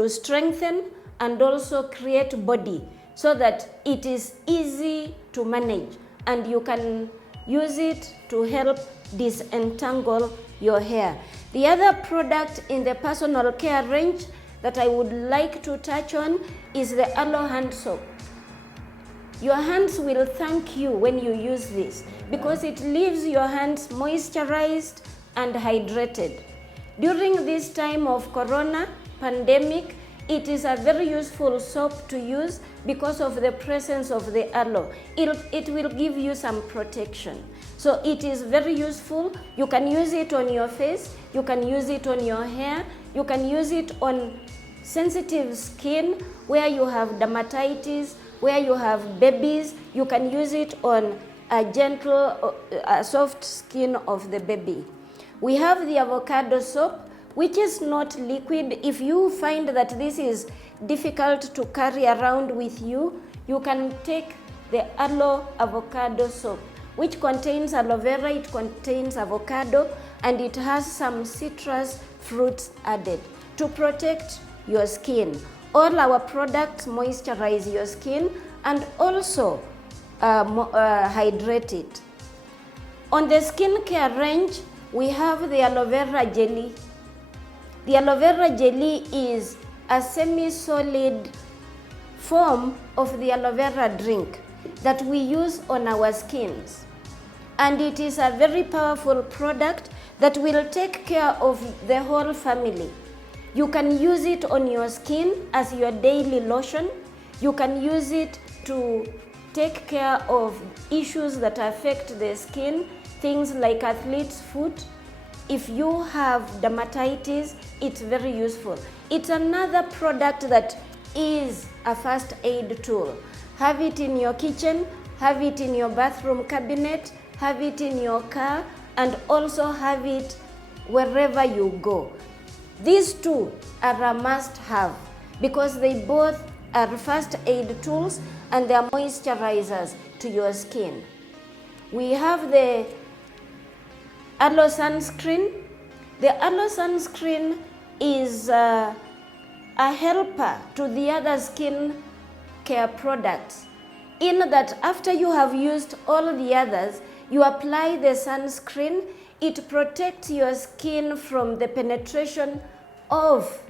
strengthen and also create body so that it is easy to manage and you can use it to help disentangle your hair. The other product in the personal care range that I would like to touch on is the aloe hand soap. Your hands will thank you when you use this because it leaves your hands moisturized and hydrated. During this time of corona pandemic, it is a very useful soap to use because of the presence of the aloe. It will give you some protection. So it is very useful. You can use it on your face, you can use it on your hair, you can use it on sensitive skin where you have dermatitis, where you have babies. You can use it on a gentle, soft skin of the baby. We have the avocado soap, which is not liquid. If you find that this is difficult to carry around with you, you can take the aloe avocado soap, which contains aloe vera, it contains avocado, and it has some citrus fruits added to protect your skin. All our products moisturize your skin and also hydrate it. On the skincare range, we have the aloe vera jelly. The aloe vera jelly is a semi-solid form of the aloe vera drink that we use on our skins. And it is a very powerful product that will take care of the whole family. You can use it on your skin as your daily lotion. You can use it to take care of issues that affect the skin, things like athlete's foot. If you have dermatitis, it's very useful. It's another product that is a first aid tool. Have it in your kitchen, have it in your bathroom cabinet, have it in your car, and also have it wherever you go. These two are a must-have because they both are first aid tools and they are moisturizers to your skin. We have the aloe sunscreen. The aloe sunscreen is a helper to the other skin care products in that after you have used all the others, you apply the sunscreen. It protects your skin from the penetration of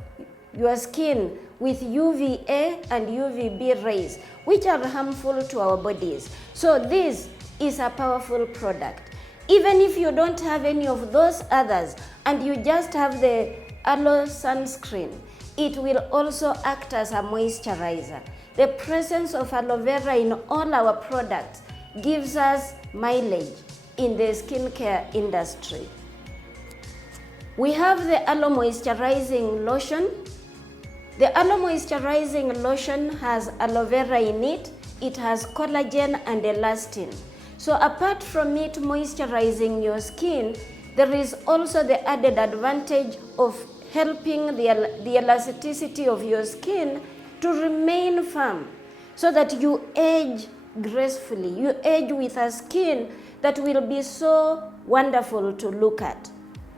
your skin with UVA and UVB rays, which are harmful to our bodies. So this is a powerful product. Even if you don't have any of those others and you just have the aloe sunscreen, it will also act as a moisturizer. The presence of aloe vera in all our products gives us mileage in the skincare industry. We have the aloe moisturizing lotion. The aloe moisturizing lotion has aloe vera in it. It has collagen and elastin. So apart from it moisturizing your skin, there is also the added advantage of helping the elasticity of your skin to remain firm so that you age gracefully. You age with a skin that will be so wonderful to look at.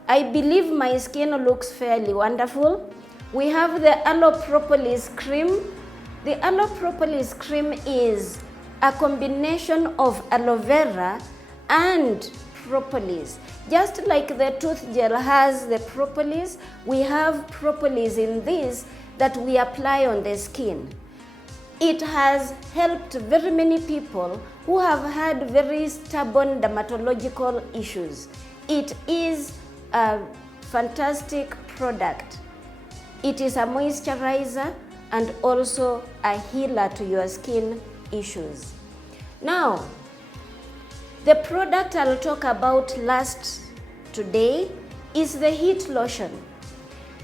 I believe my skin looks fairly wonderful. We have the Aloe Propolis Cream. The Aloe Propolis Cream is a combination of aloe vera and propolis. Just like the tooth gel has the propolis, we have propolis in this that we apply on the skin. It has helped very many people who have had very stubborn dermatological issues. It is a fantastic product. It is a moisturizer and also a healer to your skin issues. Now, the product I'll talk about last today is the heat lotion.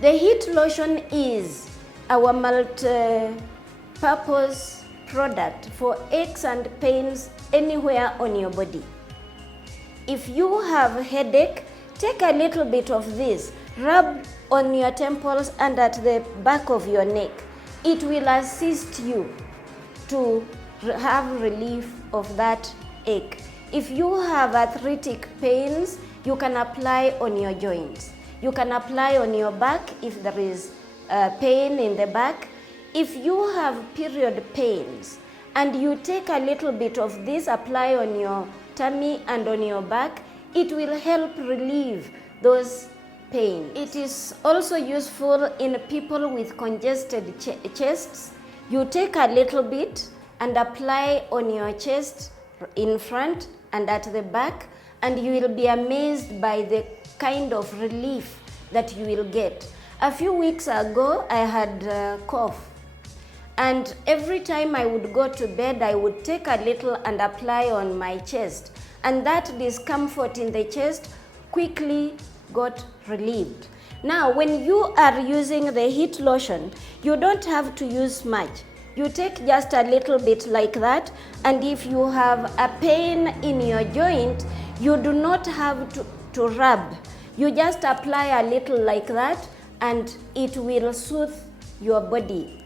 The heat lotion is our multi-purpose product for aches and pains anywhere on your body. If you have a headache, take a little bit of this, rub on your temples and at the back of your neck. It will assist you to have relief of that ache. If you have arthritic pains, you can apply on your joints. You can apply on your back if there is pain in the back. If you have period pains and you take a little bit of this, apply on your tummy and on your back, it will help relieve those pains. It is also useful in people with congested chests. You take a little bit and apply on your chest in front and at the back, and you will be amazed by the kind of relief that you will get. A few weeks ago, I had a cough, and every time I would go to bed, I would take a little and apply on my chest, and that discomfort in the chest quickly got relieved. Now, when you are using the heat lotion, you don't have to use much. You take just a little bit like that, and if you have a pain in your joint, you do not have to rub. You just apply a little like that, and it will soothe your body.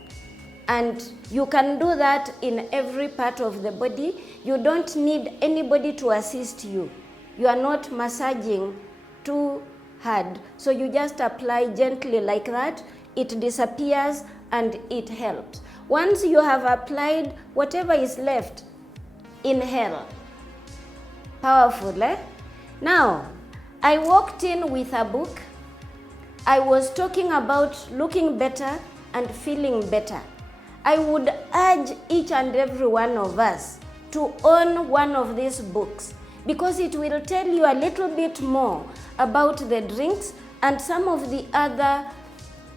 And you can do that in every part of the body. You don't need anybody to assist you. You are not massaging too hard. So you just apply gently like that, it disappears and it helps. Once you have applied, whatever is left, inhale. Powerful, eh? Now, I walked in with a book. I was talking about looking better and feeling better. I would urge each and every one of us to own one of these books because it will tell you a little bit more about the drinks and some of the other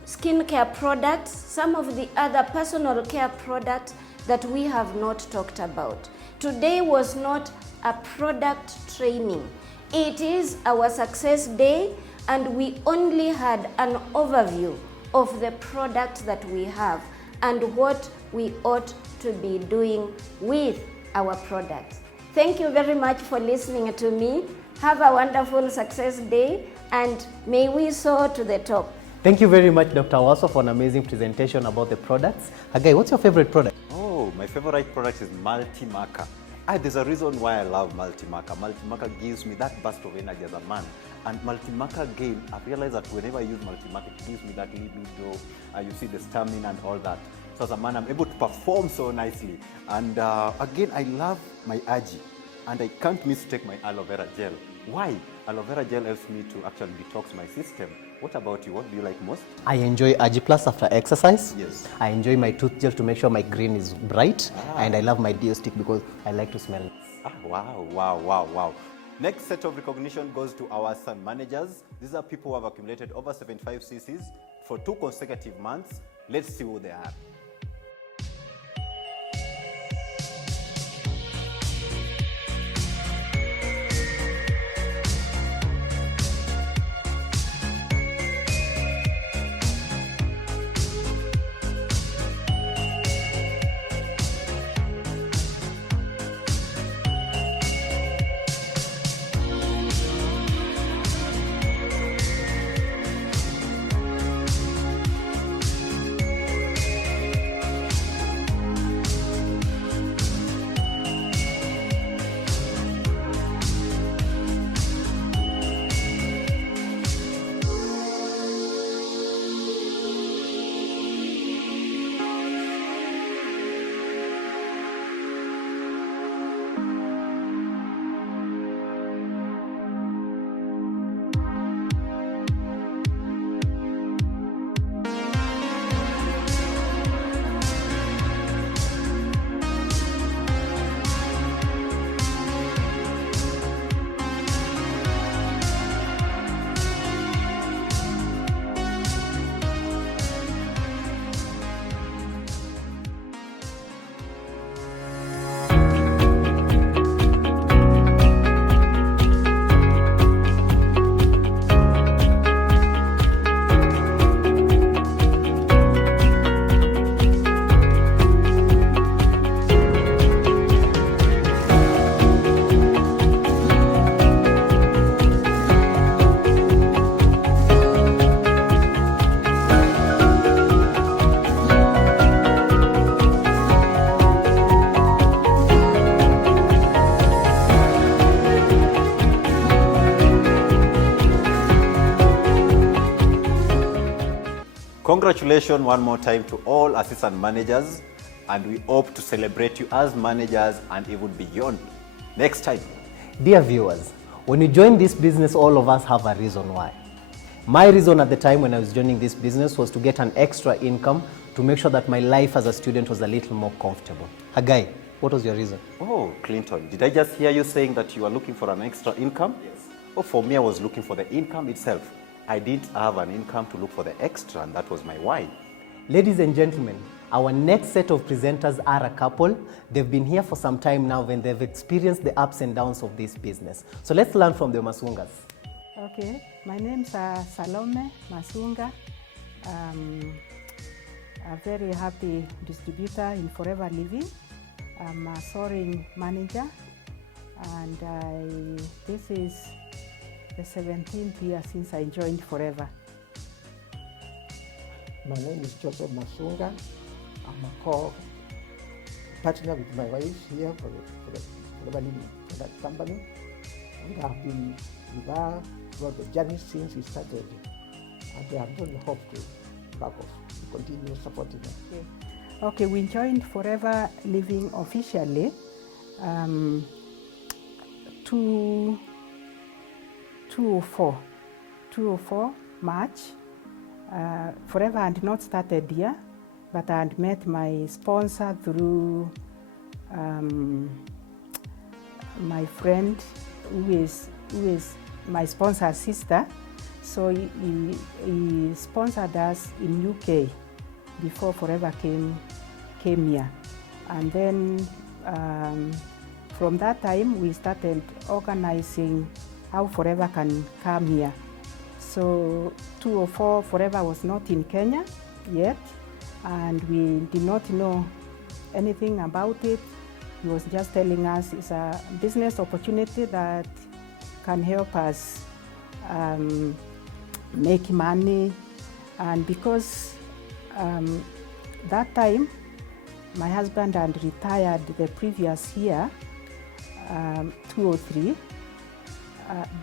skincare products, some of the other personal care products that we have not talked about. Today was not a product training. It is our success day, and we only had an overview of the products that we have and what we ought to be doing with our products. Thank you very much for listening to me. Have a wonderful success day, and may we soar to the top. Thank you very much, Dr. Waso, for an amazing presentation about the products. Hagai, what's your favorite product? Oh, my favorite product is Multi-Marker. There's a reason why I love Multi-Marker. Multi-Marker gives me that burst of energy as a man. And Multi-Marker again, I've realized that whenever I use Multi-Marker, it gives me that libido, you see the stamina and all that. So as a man, I'm able to perform so nicely. And again, I love my Agi. And I can't miss to take my aloe vera gel. Why? Aloe vera gel helps me to actually detox my system. What about you? What do you like most? I enjoy Agi Plus after exercise. Yes. I enjoy my tooth gel to make sure my green is bright. And I love my Dio stick because I like to smell. Wow. Next set of recognition goes to our Sun managers. These are people who have accumulated over 75 cc's for 2 consecutive months. Let's see who they are. Congratulations one more time to all assistant managers, and we hope to celebrate you as managers and even beyond next time. Dear viewers, when you join this business, all of us have a reason why. My reason at the time when I was joining this business was to get an extra income to make sure that my life as a student was a little more comfortable. Hagai, what was your reason? Oh, Clinton, did I just hear you saying that you are looking for an extra income? Yes. Oh, for me, I was looking for the income itself. I didn't have an income to look for the extra, and that was my why. Ladies and gentlemen, our next set of presenters are a couple. They've been here for some time now and they've experienced the ups and downs of this business. So let's learn from the Masungas. Okay, my name's Salome Masunga. A very happy distributor in Forever Living. I'm a soaring manager, and this is the 17th year since I joined Forever. My name is Joseph Masunga. I'm a co-partner with my wife here for the Forever Living product company. And I've been with her throughout the journey since we started. And I don't hope to back off, to continue supporting her. Okay, we joined Forever Living officially 2004 March. Forever had not started here, but I had met my sponsor through my friend who is my sponsor's sister. So he sponsored us in UK before Forever came here. And then from that time we started organizing how Forever can come here. So 2004 Forever was not in Kenya yet, and we did not know anything about it. He was just telling us it's a business opportunity that can help us make money. And because that time my husband had retired the previous year, 2003,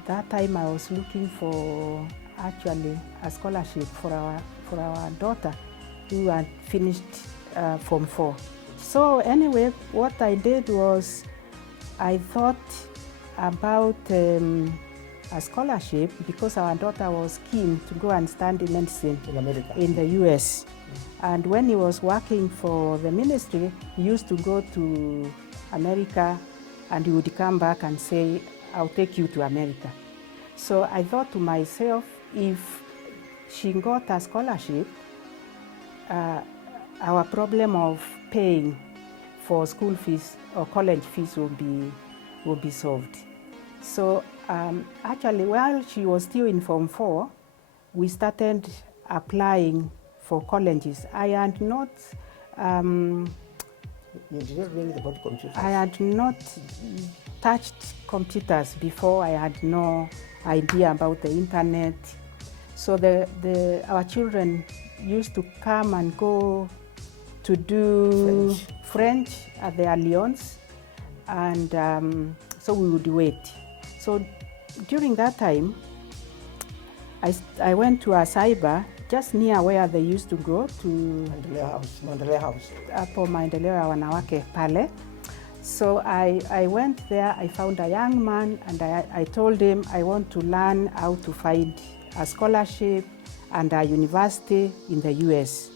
that time I was looking for actually a scholarship for our daughter who had finished Form 4. So anyway, what I did was I thought about a scholarship because our daughter was keen to go and study medicine in America, in the US. And when he was working for the ministry, he used to go to America and he would come back and say, I'll take you to America. So I thought to myself, if she got a scholarship, our problem of paying for school fees or college fees will be solved. So actually, while she was still in Form 4, we started applying for colleges. I had not touched computers before. I had no idea about the internet. So our children used to come and go to do French at the Alliance, and so we would wait. So during that time, I went to a cyber just near where they used to go to Maendeleo House. Hapo Maendeleo ya Wanawake pale. So I went there, I found a young man, and I told him I want to learn how to find a scholarship and a university in the US.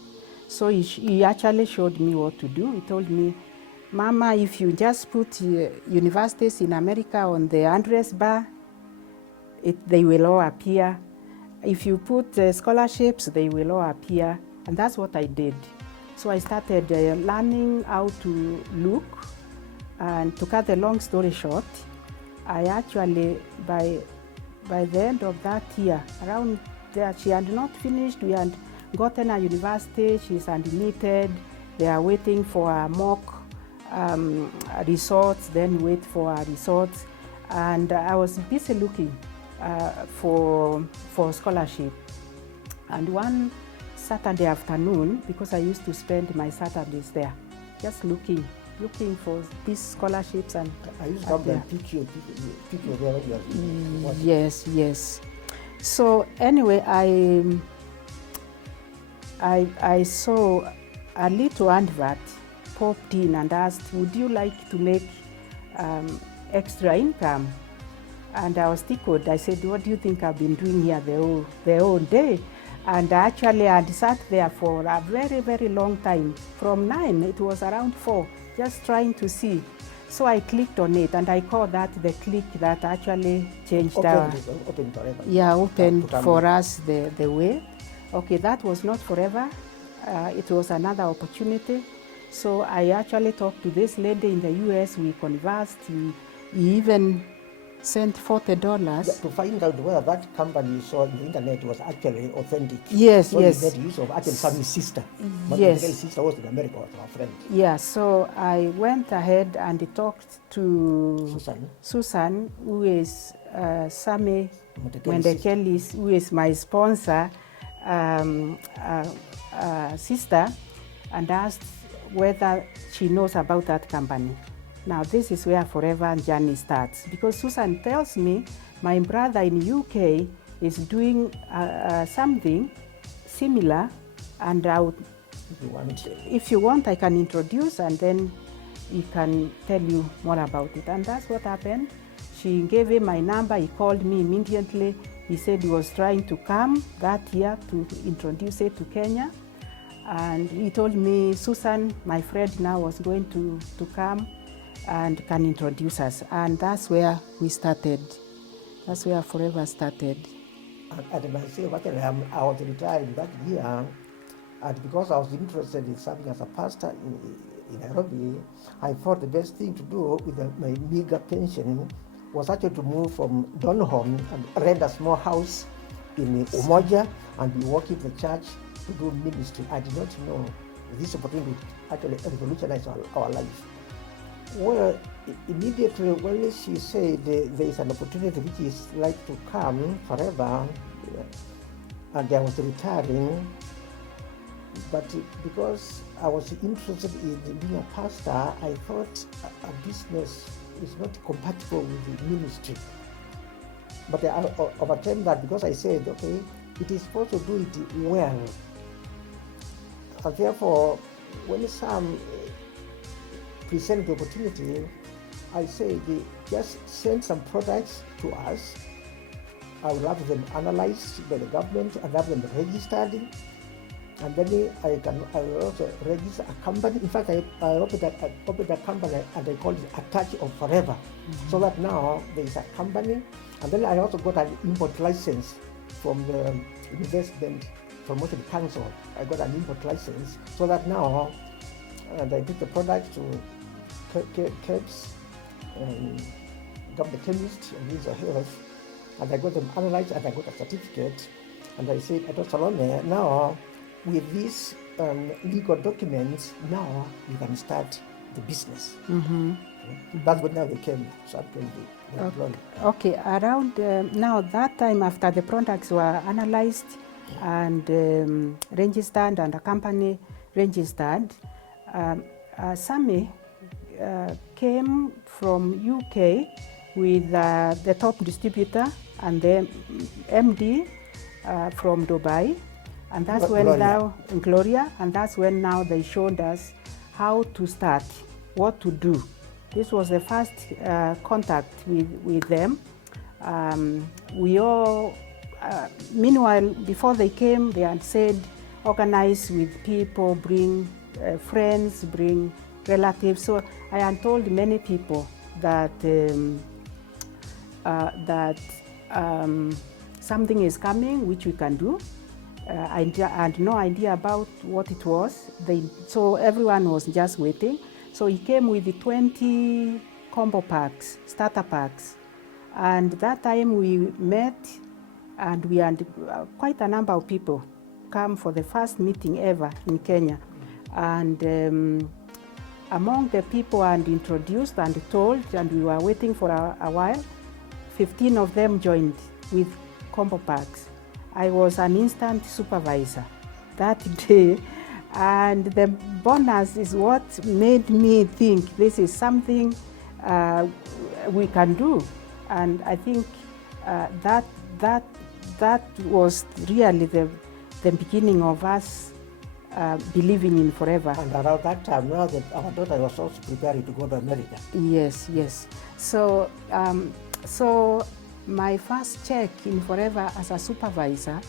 So he actually showed me what to do. He told me, Mama, if you just put universities in America on the address bar, they will all appear. If you put scholarships, they will all appear. And that's what I did. So I started learning how to look. And to cut the long story short, I actually, by the end of that year, around there, she had not finished. We had gotten a university. She's admitted. They are waiting for a mock results, then wait for a results. And I was busy looking for scholarship. And one Saturday afternoon, because I used to spend my Saturdays there, just looking for these scholarships. And I used to come and pick you there when you are Yes. So anyway, I saw a little advert popped in and asked, would you like to make extra income? And I was tickled. I said, what do you think I've been doing here the whole day? And actually I sat there for a very, very long time. From 9, it was around 4, just trying to see. So I clicked on it, and I call that the click that actually changed Open forever. Yeah, opened for us the way. Okay, that was not forever. It was another opportunity. So I actually talked to this lady in the US. We conversed. He even sent $40. To find out whether that company you saw on the internet was actually authentic. Yes, so yes. So you made use of actually Sammy's sister. Yes. My sister was in America, was our friend. Yeah, so I went ahead and talked to Susan, who is Sammy Mwendekeli's, who is my sponsor, sister, and asked whether she knows about that company. Now this is where Forever journey starts, because Susan tells me my brother in UK is doing something similar, and if you want, I can introduce, and then he can tell you more about it. And that's what happened. She gave him my number. He called me immediately. He said he was trying to come that year to introduce it to Kenya. And he told me Susan, my friend now, was going to come and can introduce us. And that's where we started. That's where Forever started. And myself, actually, I was retired that year. And because I was interested in serving as a pastor in Nairobi, I thought the best thing to do with my meager pension was actually to move from Donholm and rent a small house in Umoja and be working the church to do ministry. I did not know this opportunity would actually revolutionize our life. Well, immediately when she said there is an opportunity which is like to come Forever, and I was retiring, but because I was interested in being a pastor, I thought a business is not compatible with the ministry. But I overcame that because I said, okay, it is supposed to do it well. And therefore, when some present the opportunity, I say just send some products to us. I will have them analyzed by the government and have them registered. And then I will also register a company. In fact, I opened a company and I called it A Touch of Forever. So that now there is a company. And then I also got an import license from the Investment Promotion Council. I got an import license so that now, and I took the product to KEBS, got the chemist and Ministry of Health, and I got them analyzed and I got a certificate. And I said, I told Salome, now with these legal documents, now you can start the business. That's what now became the employer. Okay, around now that time after the products were analyzed and registered and the company registered, Sammy came from UK with the top distributor and the MD from Dubai, and that's when Gloria, and that's when now they showed us how to start, what to do. This was the first contact with them. We all, meanwhile, before they came, they had said, organize with people, bring friends, bring relatives. So I had told many people that something is coming which we can do. I had no idea about what it was. So everyone was just waiting. So he came with the 20 combo packs, starter packs. And that time we met and we had quite a number of people come for the first meeting ever in Kenya. And among the people I had introduced and told, and we were waiting for a while, 15 of them joined with combo packs. I was an instant supervisor that day. And the bonus is what made me think this is something we can do. And I think that was really the beginning of us believing in Forever. And around that time, now that our daughter was also preparing to go to America. Yes, yes. So, so my first check in Forever as a supervisor,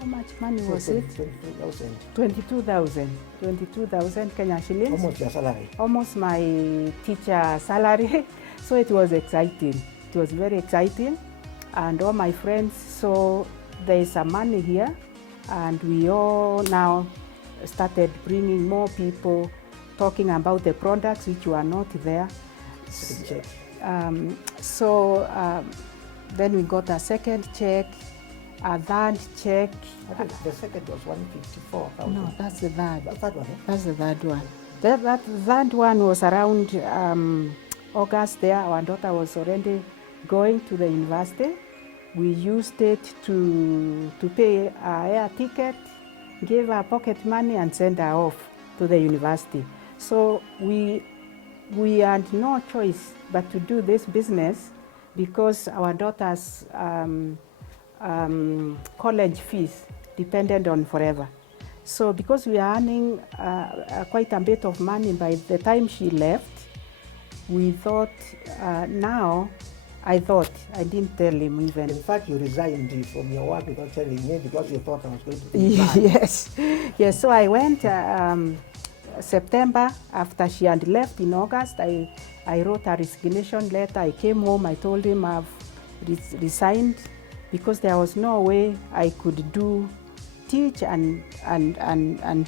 how much money was it? 22,000. 22,000. 22,000 Kenya shillings. Almost your salary. Almost my teacher salary. So it was exciting. It was very exciting. And all my friends saw there is some money here. And we all now started bringing more people talking about the products which were not there. Then we got a second check, a third check. I think the second was 154,000. No, that's the third. That's that one, eh? That's the third one. That third one was around August there. Our daughter was already going to the university. We used it to pay our air ticket, give her pocket money and send her off to the university. So we had no choice but to do this business because our daughter's college fees depended on Forever. So because we are earning quite a bit of money by the time she left, we thought I didn't tell him even. In fact, you resigned from your work without telling me because you thought I was going to Yes, yes. So I went September after she had left in August. I wrote a resignation letter. I came home. I told him I've resigned because there was no way I could teach and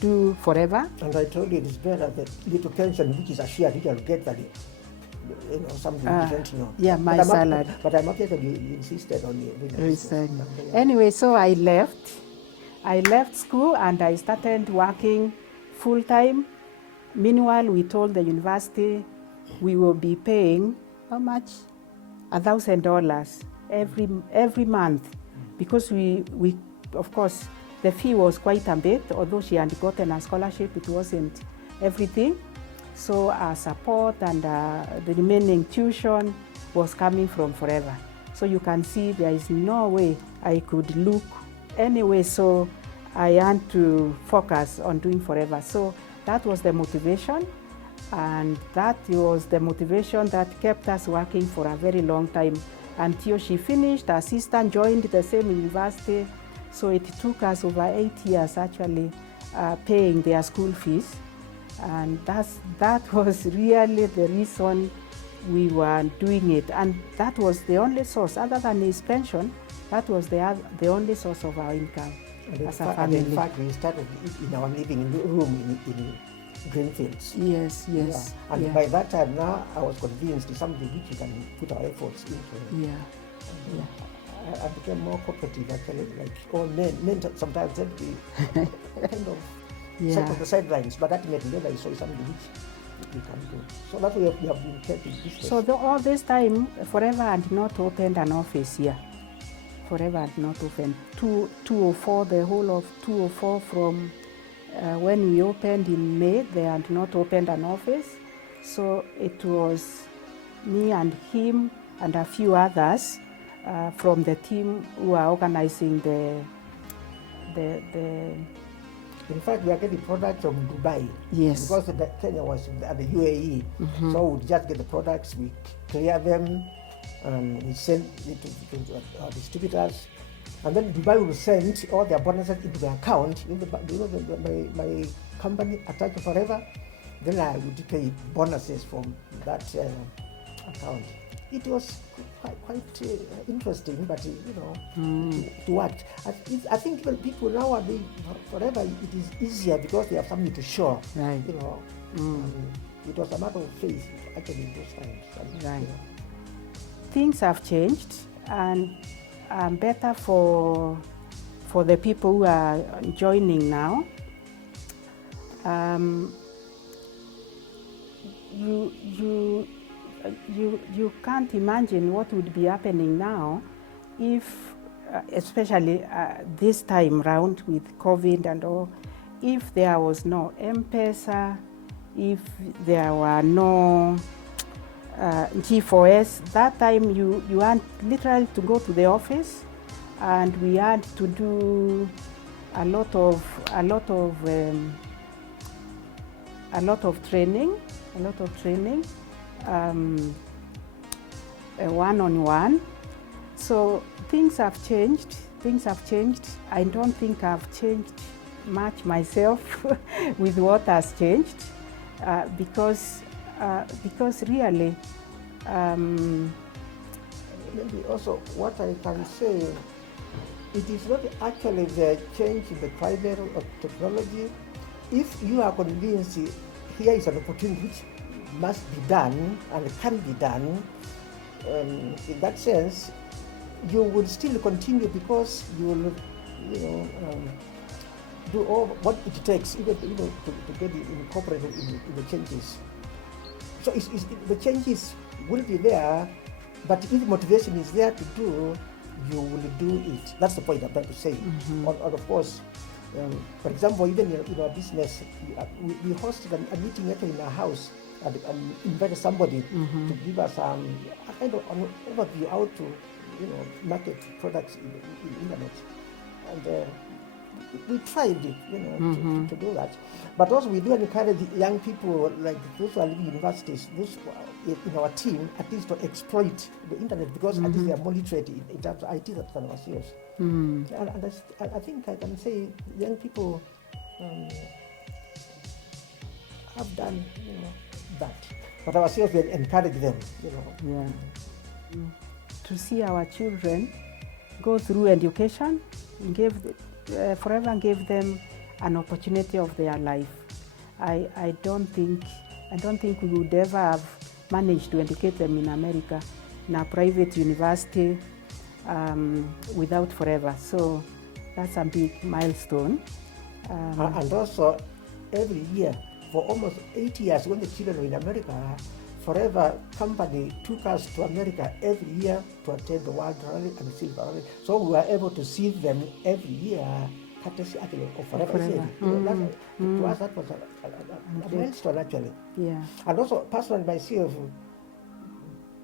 do Forever. And I told you it's better that little pension which is assured you can get that. Something different, Yeah, my salary. But I'm okay that you insisted on resign. Anyway, so I left. I left school and I started working full time. Meanwhile, we told the university we will be paying how much? $1,000 every month, because we of course the fee was quite a bit. Although she had gotten a scholarship, it wasn't everything. So our support and the remaining tuition was coming from Forever. So you can see there is no way I could look anyway. So I had to focus on doing Forever. So that was the motivation, and that was the motivation that kept us working for a very long time until she finished. Her sister joined the same university. So it took us over 8 years actually paying their school fees. And that was really the reason we were doing it. And that was the only source, other than his pension, that was the only source of our income as a family. In fact, we started in our living room in Greenfields. Yes, yes. Yeah. And by that time now, I was convinced it's something which we can put our efforts into. Yeah. I became more cooperative actually, like all men sometimes tend to be kind of set on the sidelines, but ultimately I saw something which we can do. So that's why we have been kept in business. So all this time, Forever had not opened an office here. Forever had not opened. 204, the whole of 204 from when we opened in May, they had not opened an office. So it was me and him and a few others from the team who are organizing the In fact, we are getting products from Dubai. Yes. Because Kenya was at the UAE. Mm-hmm. So we just get the products, we clear them, and we send it to our distributors. And then Dubai will send all their bonuses into the account. My company, Attach Forever, then I would pay bonuses from that account. It was quite interesting, but it worked. I think when people nowadays, Forever, it is easier because they have something to show. Right. It was a matter of faith actually in those times. Right. Things have changed, and better for the people who are joining now. You can't imagine what would be happening now if, especially this time round with COVID and all, if there was no M-Pesa, if there were no G4S. That time you had literally to go to the office, and we had to do a lot of a lot of training, one-on-one. So things have changed. I don't think I've changed much myself with what has changed, because really. Maybe also what I can say, it is not actually the change in the climate of technology. If you are convinced here is an opportunity which must be done and can be done, in that sense, you will still continue because you will, do all what it takes, even to get incorporated in the changes. So the changes will be there, but if motivation is there to do, you will do it. That's the point I'm trying to say. And of course, for example, even in our business, we hosted a meeting actually in our house and invited somebody to give us a kind of an overview how to, market products in the internet. And we tried it, to do that. But also we do encourage young people, like those who are living in universities, those who are in our team, at least to exploit the internet, because at least they are more literate in terms of IT than ourselves. And I think I can say young people have done, that. But ourselves, we encourage them, To see our children go through education, Forever gave them an opportunity of their life. I don't think we would ever have managed to educate them in America in a private university without Forever. So that's a big milestone. And also, every year, for almost 8 years, when the children were in America, Forever company took us to America every year to attend the World Rally and Silver Rally. So we were able to see them every year, courtesy actually of Forever. To us, that was a milestone actually. Yeah. And also, personally myself,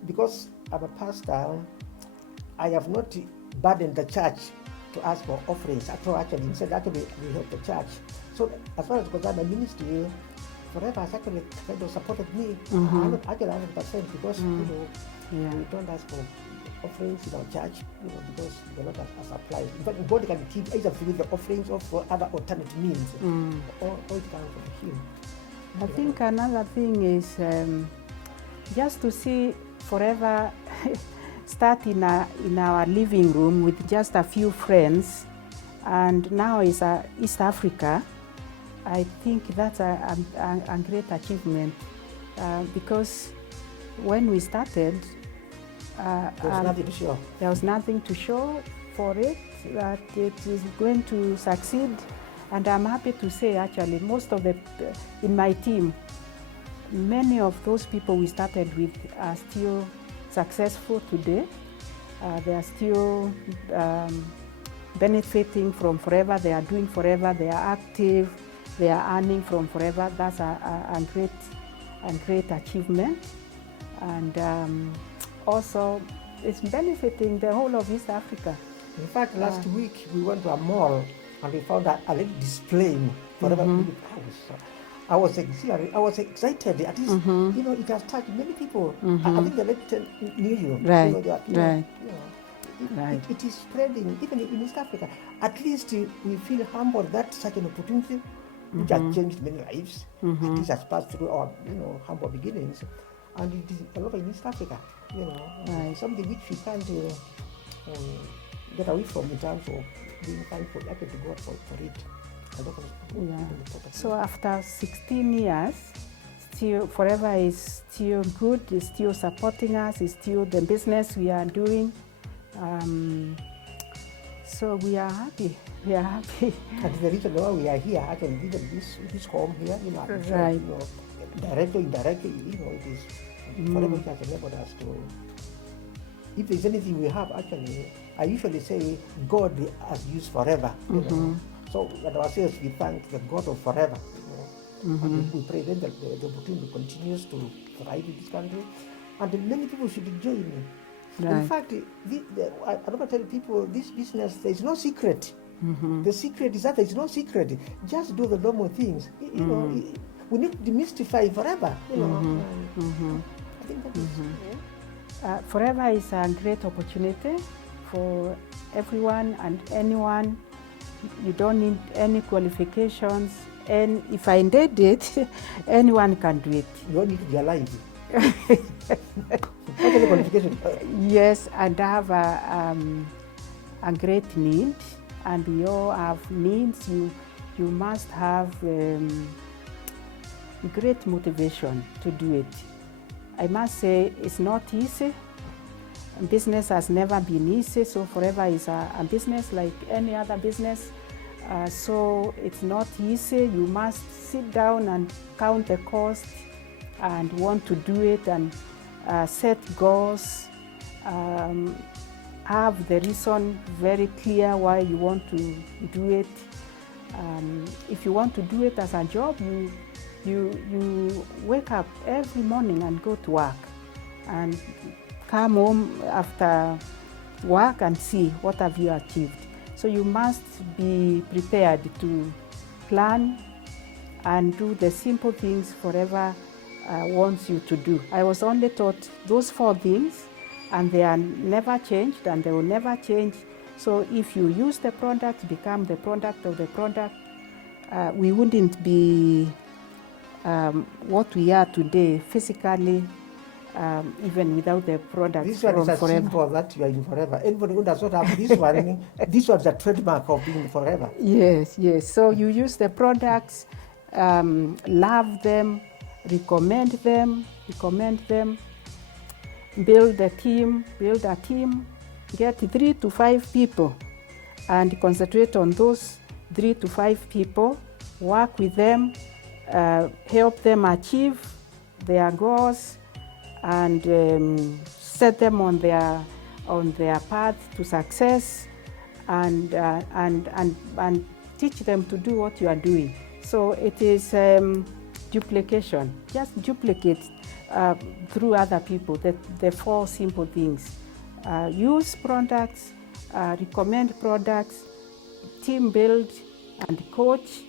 because I'm a pastor, I have not burdened the church to ask for offerings at all. Actually, instead, we help the church. So as far as concerned my ministry, Forever has actually kind of supported me, actually 100%, because we don't ask for offerings in our church, because they're not as applied. But God can keep either through the offerings or for other alternate means, or it comes from Him. I think another thing is just to see Forever start in our living room with just a few friends, and now is East Africa. I think that's a great achievement, because when we started, there was nothing to show for it, that it is going to succeed. And I'm happy to say, actually, most of in my team, many of those people we started with are still successful today. They are still benefiting from Forever. They are doing Forever. They are active. They are earning from Forever. That's a great achievement, and also it's benefiting the whole of East Africa. In fact, last week we went to a mall and we found a little display Forever Public House. I was excited. At least it has touched many people. I think the lecture knew you. Right. It is spreading even in East Africa. At least we feel humbled that such an opportunity, which has changed many lives, at least has passed through our humble beginnings, and it is a lot in East Africa. Something which we can't get away from in terms of being thankful to God for it. So after 16 years, still Forever is still good. Is still supporting us. Is still the business we are doing. So we are happy. And the reason why we are here, actually, even this home here, right. Directly, indirectly, it is Forever has enabled us to. If there's anything we have, actually, I usually say God has used Forever. So at ourselves, we thank the God of Forever. And we pray then that the opportunity continues to thrive in this country, and many people should join me. Right. In fact, I never tell people this business, there is no secret. The secret is that there is no secret. Just do the normal things. We we need to demystify Forever, you know. I think that is, Forever is a great opportunity for everyone and anyone. You don't need any qualifications, and if I did it, anyone can do it. You don't need to be alive. Any qualification? Yes, and I have a great need, and we all have needs. You must have great motivation to do it. I must say it's not easy. Business has never been easy, so Forever is a business like any other business. So it's not easy. You must sit down and count the cost and want to do it, and set goals, have the reason very clear why you want to do it. If you want to do it as a job, you wake up every morning and go to work and come home after work and see what have you achieved. So you must be prepared to plan and do the simple things Forever wants you to do. I was only taught those 4 things, and they are never changed, and they will never change. So if you use the product, become the product of the product, we wouldn't be what we are today physically, even without the product. This one is a symbol that you are in Forever. Anybody who does not have this one, this one is a trademark of being Forever. Yes, yes. So you use the products, love them, recommend them, build a team, get 3 to 5 people, and concentrate on those 3 to 5 people, work with them, help them achieve their goals, and set them on their path to success, and teach them to do what you are doing. So it is duplication. Just duplicate through other people the 4 simple things. Use products, recommend products, team build, and coach,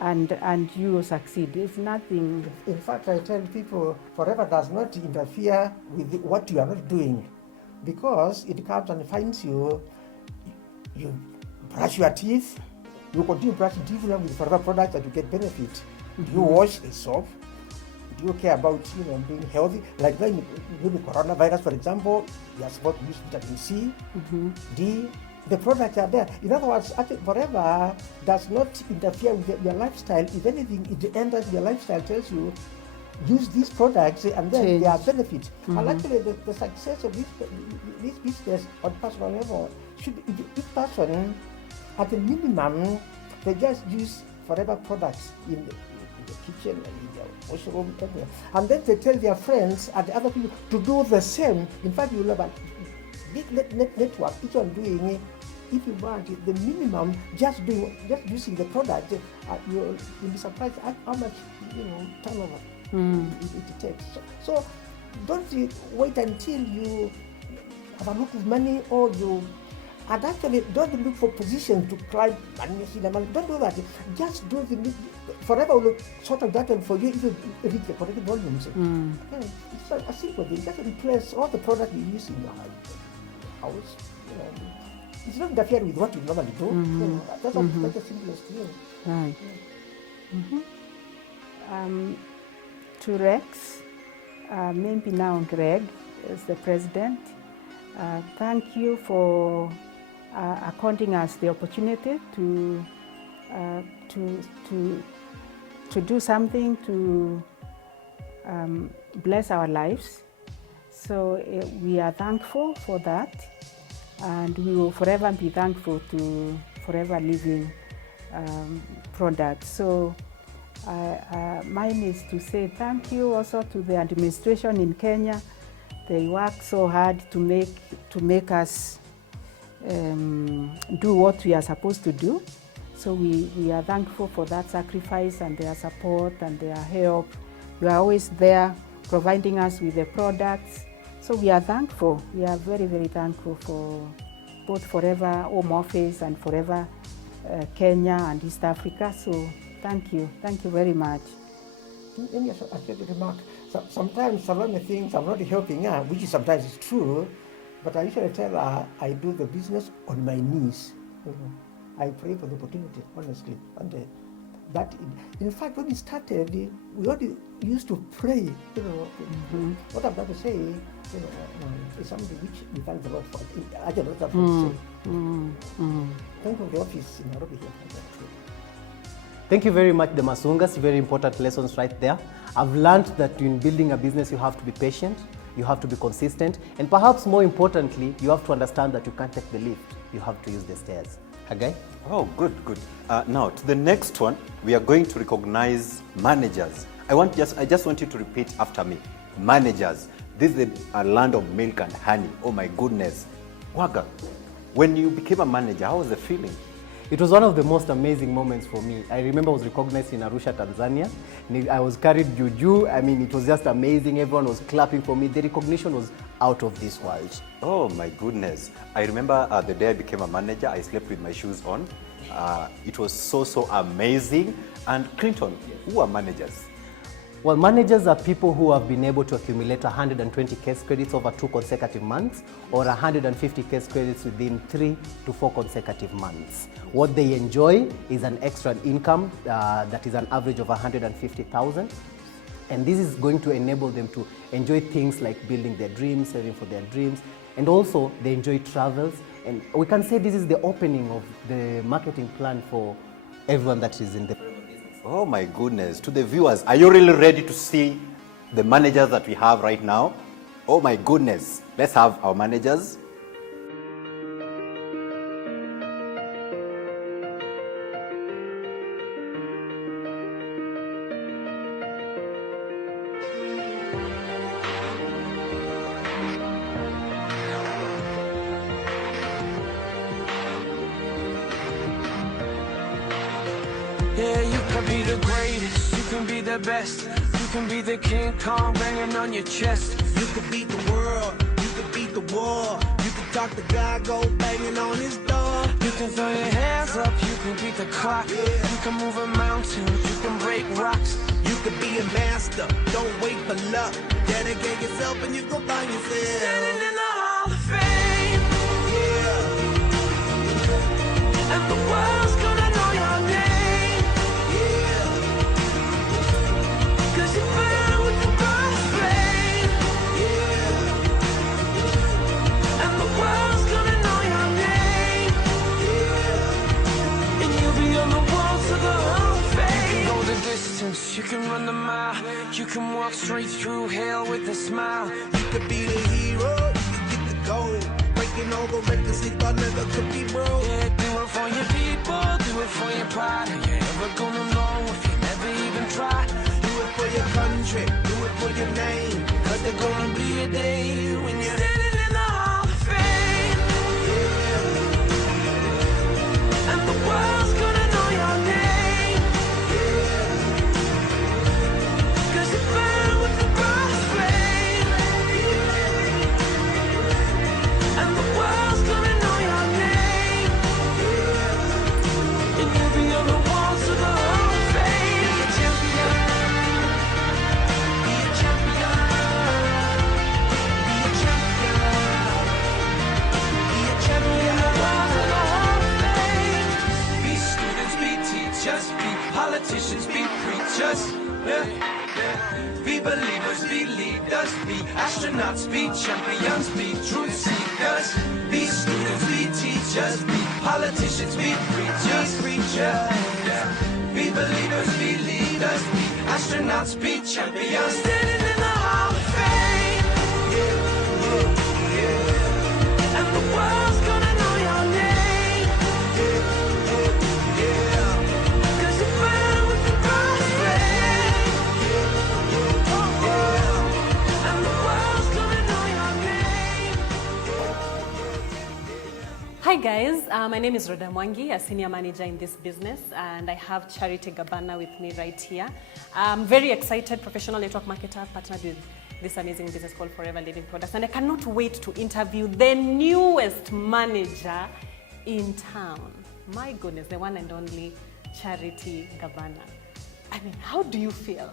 and you will succeed. It's nothing. In fact, I tell people, Forever does not interfere with what you are not doing, because it comes and finds you. You brush your teeth, you continue brushing teeth with Forever products, and you get benefit. You wash the soap. Do you care about being healthy? Like now, with the coronavirus, for example, you are supposed to use vitamin C, D. The products are there. In other words, actually, Forever does not interfere with your lifestyle. If anything, it enters your lifestyle, tells you, use these products, and then there are benefits. And actually, the success of this business on personal level should be each person, at the minimum, they just use Forever products in the kitchen, in their washroom, everywhere. And then they tell their friends and other people to do the same. In fact, you'll have a big network, each one doing, if you want the minimum, just using the product, you'll be surprised at how much turnover it takes. So don't wait until you have a lot of money, or and actually don't look for position to climb money. Don't do that. Just do the Forever will sort of that for you if you reach the correct volumes. Okay. It's a simple thing. Just replace all the product you use in your house. It's not interfere with what you normally do. That's the simplest thing. Right. To Rex, maybe now Greg is the president. Thank you for according us the opportunity to do something to bless our lives. So we are thankful for that, and we will forever be thankful to Forever Living products. So mine is to say thank you also to the administration in Kenya. They work so hard to make us do what we are supposed to do. So we are thankful for that sacrifice and their support and their help. You are always there providing us with the products. So we are thankful. We are very, very thankful for both Forever Home Office and Forever Kenya and East Africa. So thank you very much. Let me actually remark. Sometimes Salome thinks I'm not helping her, which sometimes is true, but I usually tell her I do the business on my knees. I pray for the opportunity, honestly. And that, in fact, when we started, we already used to pray. What I'm going to say, is something which we thank the Lord for. I don't know what I'm going to say. Thank you for the office in Nairobi here. Thank you very much, the Masungas. Very important lessons right there. I've learned that in building a business, you have to be patient, you have to be consistent, and perhaps more importantly, you have to understand that you can't take the lift. You have to use the stairs. Hagai? Oh, good. Now, to the next one, we are going to recognize managers. I just want you to repeat after me. Managers. This is a land of milk and honey. Oh my goodness. Waga, when you became a manager, how was the feeling? It was one of the most amazing moments for me. I remember I was recognized in Arusha, Tanzania. I was carried juju. I mean, it was just amazing. Everyone was clapping for me. The recognition was out of this world. Oh my goodness. I remember the day I became a manager, I slept with my shoes on. It was so amazing. And Clinton, who are managers? Well, managers are people who have been able to accumulate 120 case credits over 2 consecutive months or 150 case credits within 3 to 4 consecutive months. What they enjoy is an extra income that is an average of 150,000. And this is going to enable them to enjoy things like building their dreams, saving for their dreams, and also they enjoy travels. And we can say this is the opening of the marketing plan for everyone that is in the Oh my goodness. To the viewers, are you really ready to see the managers that we have right now? Oh my goodness. Let's have our managers. Yeah, you can be the greatest, you can be the best, you can be the King Kong banging on your chest. You could beat the world, you could beat the war, you could talk to God, go banging on his door. You can throw your hands up, you can beat the clock, you can move a mountain, you can break rocks. You could be a master, don't wait for luck, dedicate yourself and you go find yourself. Standing in the Hall of Fame, yeah, and the world's gonna know your name. You can run the mile, you can walk straight through hell with a smile. You could be the hero, you could get the gold. Breaking all the records they thought never could be broke. Yeah, do it for your people, do it for your pride. Are you ever gonna know if you never even try? Do it for your country, do it for your name. Cause there's gonna be a day when you're standing in the Hall of Fame, yeah, and the world's gonna know your name. Politicians be preachers, yeah. Be believers, be leaders, be astronauts, be champions, be truth seekers. Be students, be teachers, be politicians, be preachers, yeah. Be believers, be leaders, be astronauts, be champions. Standing in the Hall of Fame, yeah. And the world's gonna know your name. Hi guys, my name is Rhoda Mwangi, a senior manager in this business, and I have Charity Gabana with me right here. I'm very excited, professional network marketer, partnered with this amazing business called Forever Living Products, and I cannot wait to interview the newest manager in town. My goodness, the one and only Charity Gabana. I mean, how do you feel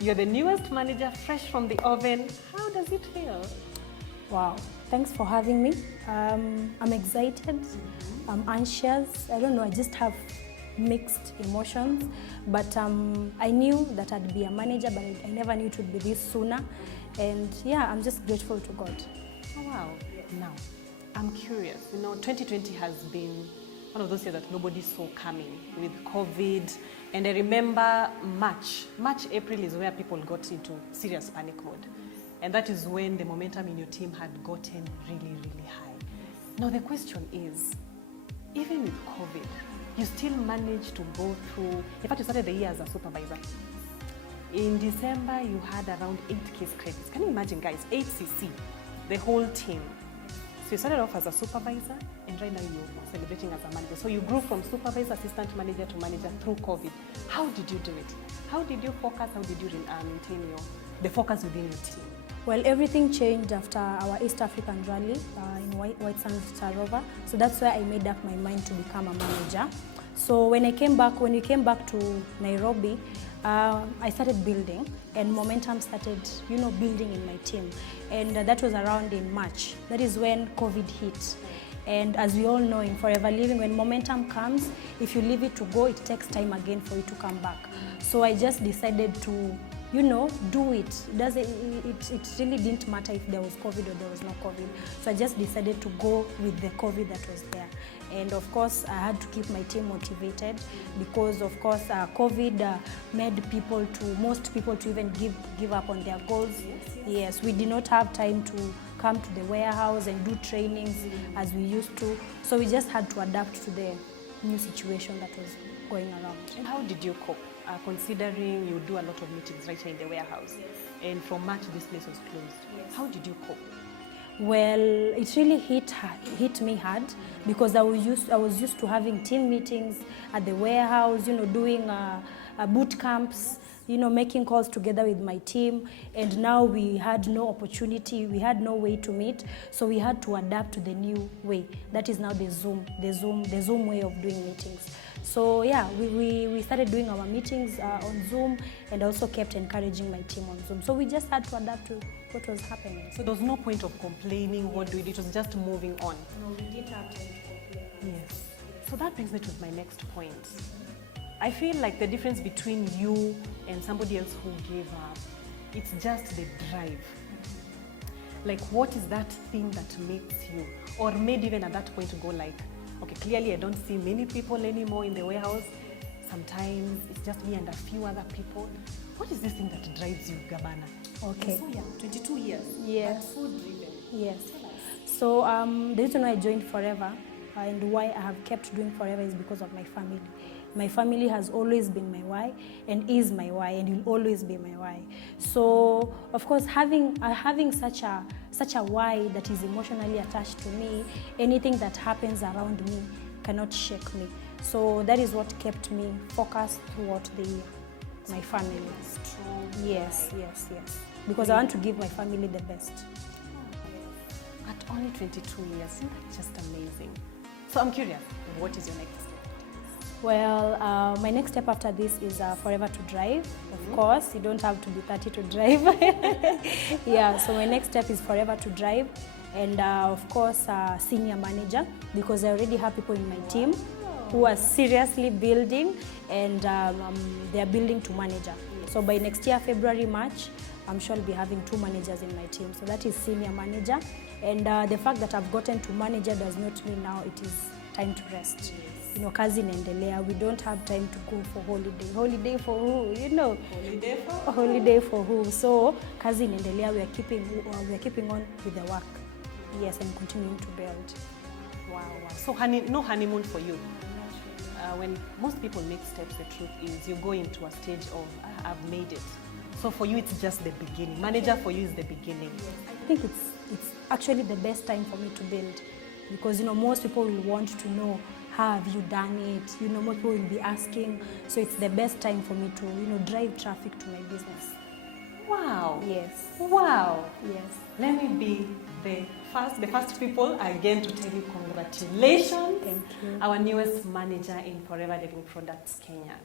You're the newest manager, fresh from the oven. How does it feel? Wow, thanks for having me. I'm excited, I'm anxious. I don't know, I just have mixed emotions. But I knew that I'd be a manager, but I never knew it would be this sooner. And yeah, I'm just grateful to God. Oh, wow. Now, I'm curious. 2020 has been one of those years that nobody saw coming with COVID. And I remember March, April is where people got into serious panic mode. And that is when the momentum in your team had gotten really, really high. Now the question is, even with COVID, you still managed to go through, in fact you started the year as a supervisor. In December you had around 8 case credits. Can you imagine guys, 8 CC, the whole team. So you started off as a supervisor and right now you're celebrating as a manager. So you grew from supervisor, assistant manager to manager through COVID. How did you do it? How did you focus? How did you maintain the focus within your team? Well, everything changed after our East African rally in White Sands Tarova. So that's where I made up my mind to become a manager. So when we came back to Nairobi, I started building and momentum started, building in my team. And that was around in March. That is when COVID hit. And as we all know in Forever Living, when momentum comes, if you leave it to go, it takes time again for it to come back. So I just decided to, do it. It really didn't matter if there was COVID or there was no COVID. So I just decided to go with the COVID that was there. And of course, I had to keep my team motivated because of course, COVID made most people to even give up on their goals. Yes, we did not have time to come to the warehouse and do trainings as we used to. So we just had to adapt to the new situation that was going around. And how did you cope? Considering you do a lot of meetings right here in the warehouse, and from March this place was closed. How did you cope? Well, it really hit me hard because I was used to having team meetings at the warehouse, doing boot camps, making calls together with my team, and now we had no opportunity, we had no way to meet, so we had to adapt to the new way. That is now the Zoom way of doing meetings. So yeah, we started doing our meetings on Zoom and also kept encouraging my team on Zoom. So we just had to adapt to what was happening. So there was no point of complaining, what do we do? It was just moving on. No, we didn't have time to complain. Yes. So that brings me to my next point. I feel like the difference between you and somebody else who gave up, it's just the drive. Like, what is that thing that makes you, or maybe even at that point to go like, okay, clearly I don't see many people anymore in the warehouse. Sometimes it's just me and a few other people. What is this thing that drives you, Gabana? Okay. You're so young, 22 years. Yes. But so driven. Yes. So the reason why I joined Forever and why I have kept doing Forever is because of my family. My family has always been my why and is my why and will always be my why. So of course having such a why that is emotionally attached to me, anything that happens around me cannot shake me. So that is what kept me focused throughout the year. My family. Yes. Because I want to give my family the best. At only 22 years, isn't that just amazing? So I'm curious, what is your next step? Well, my next step after this is Forever to Drive. Of course, you don't have to be 30 to drive. Yeah, so my next step is Forever to Drive. And of course, senior manager, because I already have people in my team who are seriously building and they are building to manager. So by next year, February, March, I'm sure I'll be having 2 managers in my team. So that is senior manager. And the fact that I've gotten to manager does not mean now it is time to rest. Kazi inaendelea. We don't have time to go for holiday. Holiday for who? Holiday for? Holiday for who? So kazi inaendelea. We are keeping on with the work. Yes, and continuing to build. Wow. So no honeymoon for you. When most people make steps, the truth is you go into a stage of I've made it. So for you, it's just the beginning. Manager for you is the beginning. Yes, I think it's actually the best time for me to build, because most people will want to know how have you done it. Most people will be asking. So it's the best time for me to drive traffic to my business. Wow. Yes. Wow. Yes. Let me be the first people again to tell you congratulations. Thank you. Our newest manager in Forever Living Products Kenya.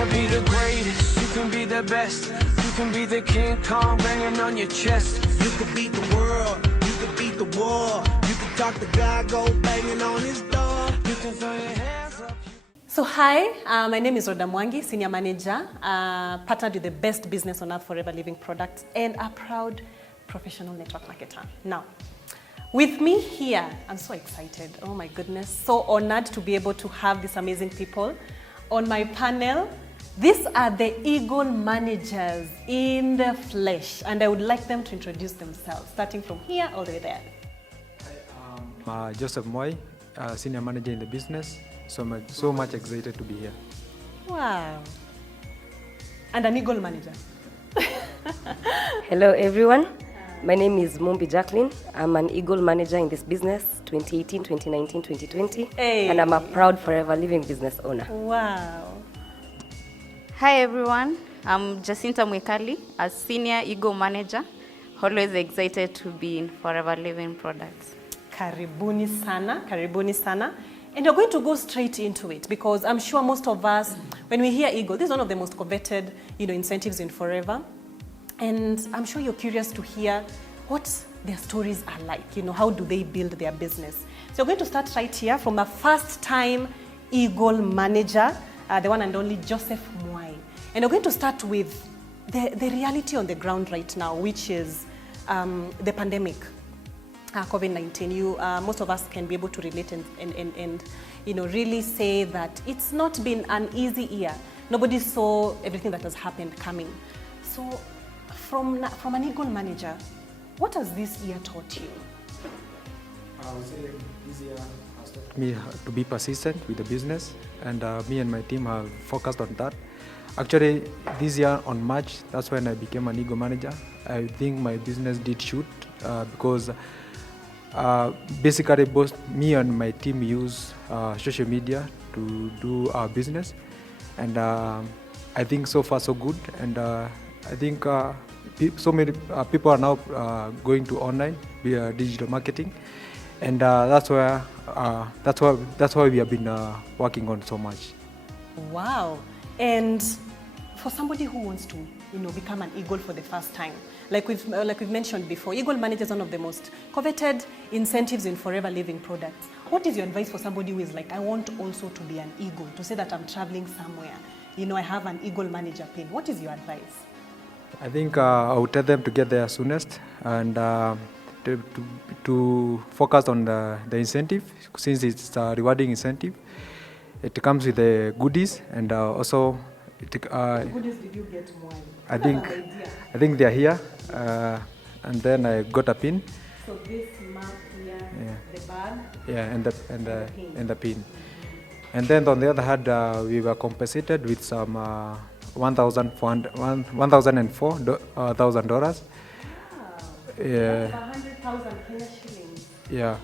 could be the greatest, you can be the best. You can be the King Kong banging on your chest. You could beat the world, you could beat the war. You could talk to God, go banging on his door. You can throw your hands up. So hi, my name is Rhoda Mwangi, Senior Manager, partnered with the best business on earth, Forever Living Products, and a proud professional network marketer. Now, with me here, I'm so excited, oh my goodness, so honored to be able to have these amazing people on my panel. These are the Eagle managers in the flesh, and I would like them to introduce themselves, starting from here all the way there. Joseph Moy, Senior Manager in the business. So much excited to be here. Wow. And an Eagle manager. Hello everyone, my name is Mumbi Jacqueline. I'm an Eagle manager in this business, 2018, 2019, 2020. Hey. And I'm a proud Forever Living business owner. Wow. Hi everyone, I'm Jacinta Mwekali, a Senior Eagle Manager. Always excited to be in Forever Living Products. Karibuni sana, karibuni sana. And we're going to go straight into it because I'm sure most of us, when we hear Eagle, this is one of the most coveted, incentives in Forever. And I'm sure you're curious to hear what their stories are like. How do they build their business? So we're going to start right here from a first-time Eagle manager, the one and only Joseph Mwai. And we're going to start with the reality on the ground right now, which is the pandemic, COVID-19. Most of us can be able to relate and really say that it's not been an easy year. Nobody saw everything that has happened coming. So from an Eagle manager, what has this year taught you? I would say this year has taught me to be persistent with the business, and me and my team have focused on that. Actually, this year on March, that's when I became an Eagle manager. I think my business did shoot because basically both me and my team use social media to do our business, and I think so far so good. And I think so many people are now going to online via digital marketing, and that's why we have been working on so much. Wow! And for somebody who wants to, become an Eagle for the first time, like we've mentioned before, Eagle manages one of the most coveted incentives in Forever Living Products. What is your advice for somebody who is like, I want also to be an Eagle, to say that I'm traveling somewhere, I have an Eagle manager pin. What is your advice? I think I would tell them to get there soonest and to focus on the incentive, since it's a rewarding incentive. It comes with the goodies, and also what goodies did you get more? I think they are here, and then I got a pin. So this mark here, the bag. Yeah, and the pin. And then on the other hand, we were compensated with some $1,004,000. Yeah. 100,000 Kenya shillings. Yeah,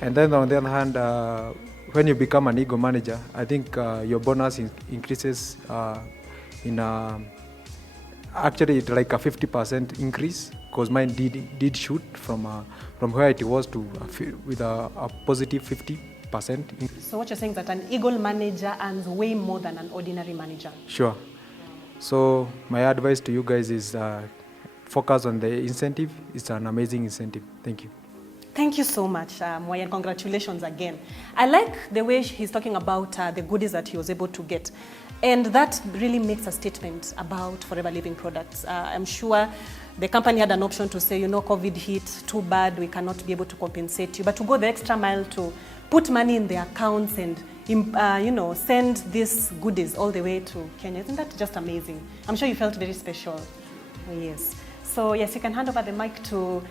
and then on the other hand, when you become an Eagle manager, I think your bonus increases actually it's like a 50% increase, because mine did shoot from where it was to with a positive 50%. So what you're saying is that an Eagle manager earns way more than an ordinary manager? Sure. So my advice to you guys is focus on the incentive. It's an amazing incentive. Thank you. Thank you so much, Mwai, and congratulations again. I like the way he's talking about the goodies that he was able to get. And that really makes a statement about Forever Living Products. I'm sure the company had an option to say, COVID hit, too bad, we cannot be able to compensate you. But to go the extra mile to put money in the accounts and, send these goodies all the way to Kenya, isn't that just amazing? I'm sure you felt very special. Yes. So yes, you can hand over the mic to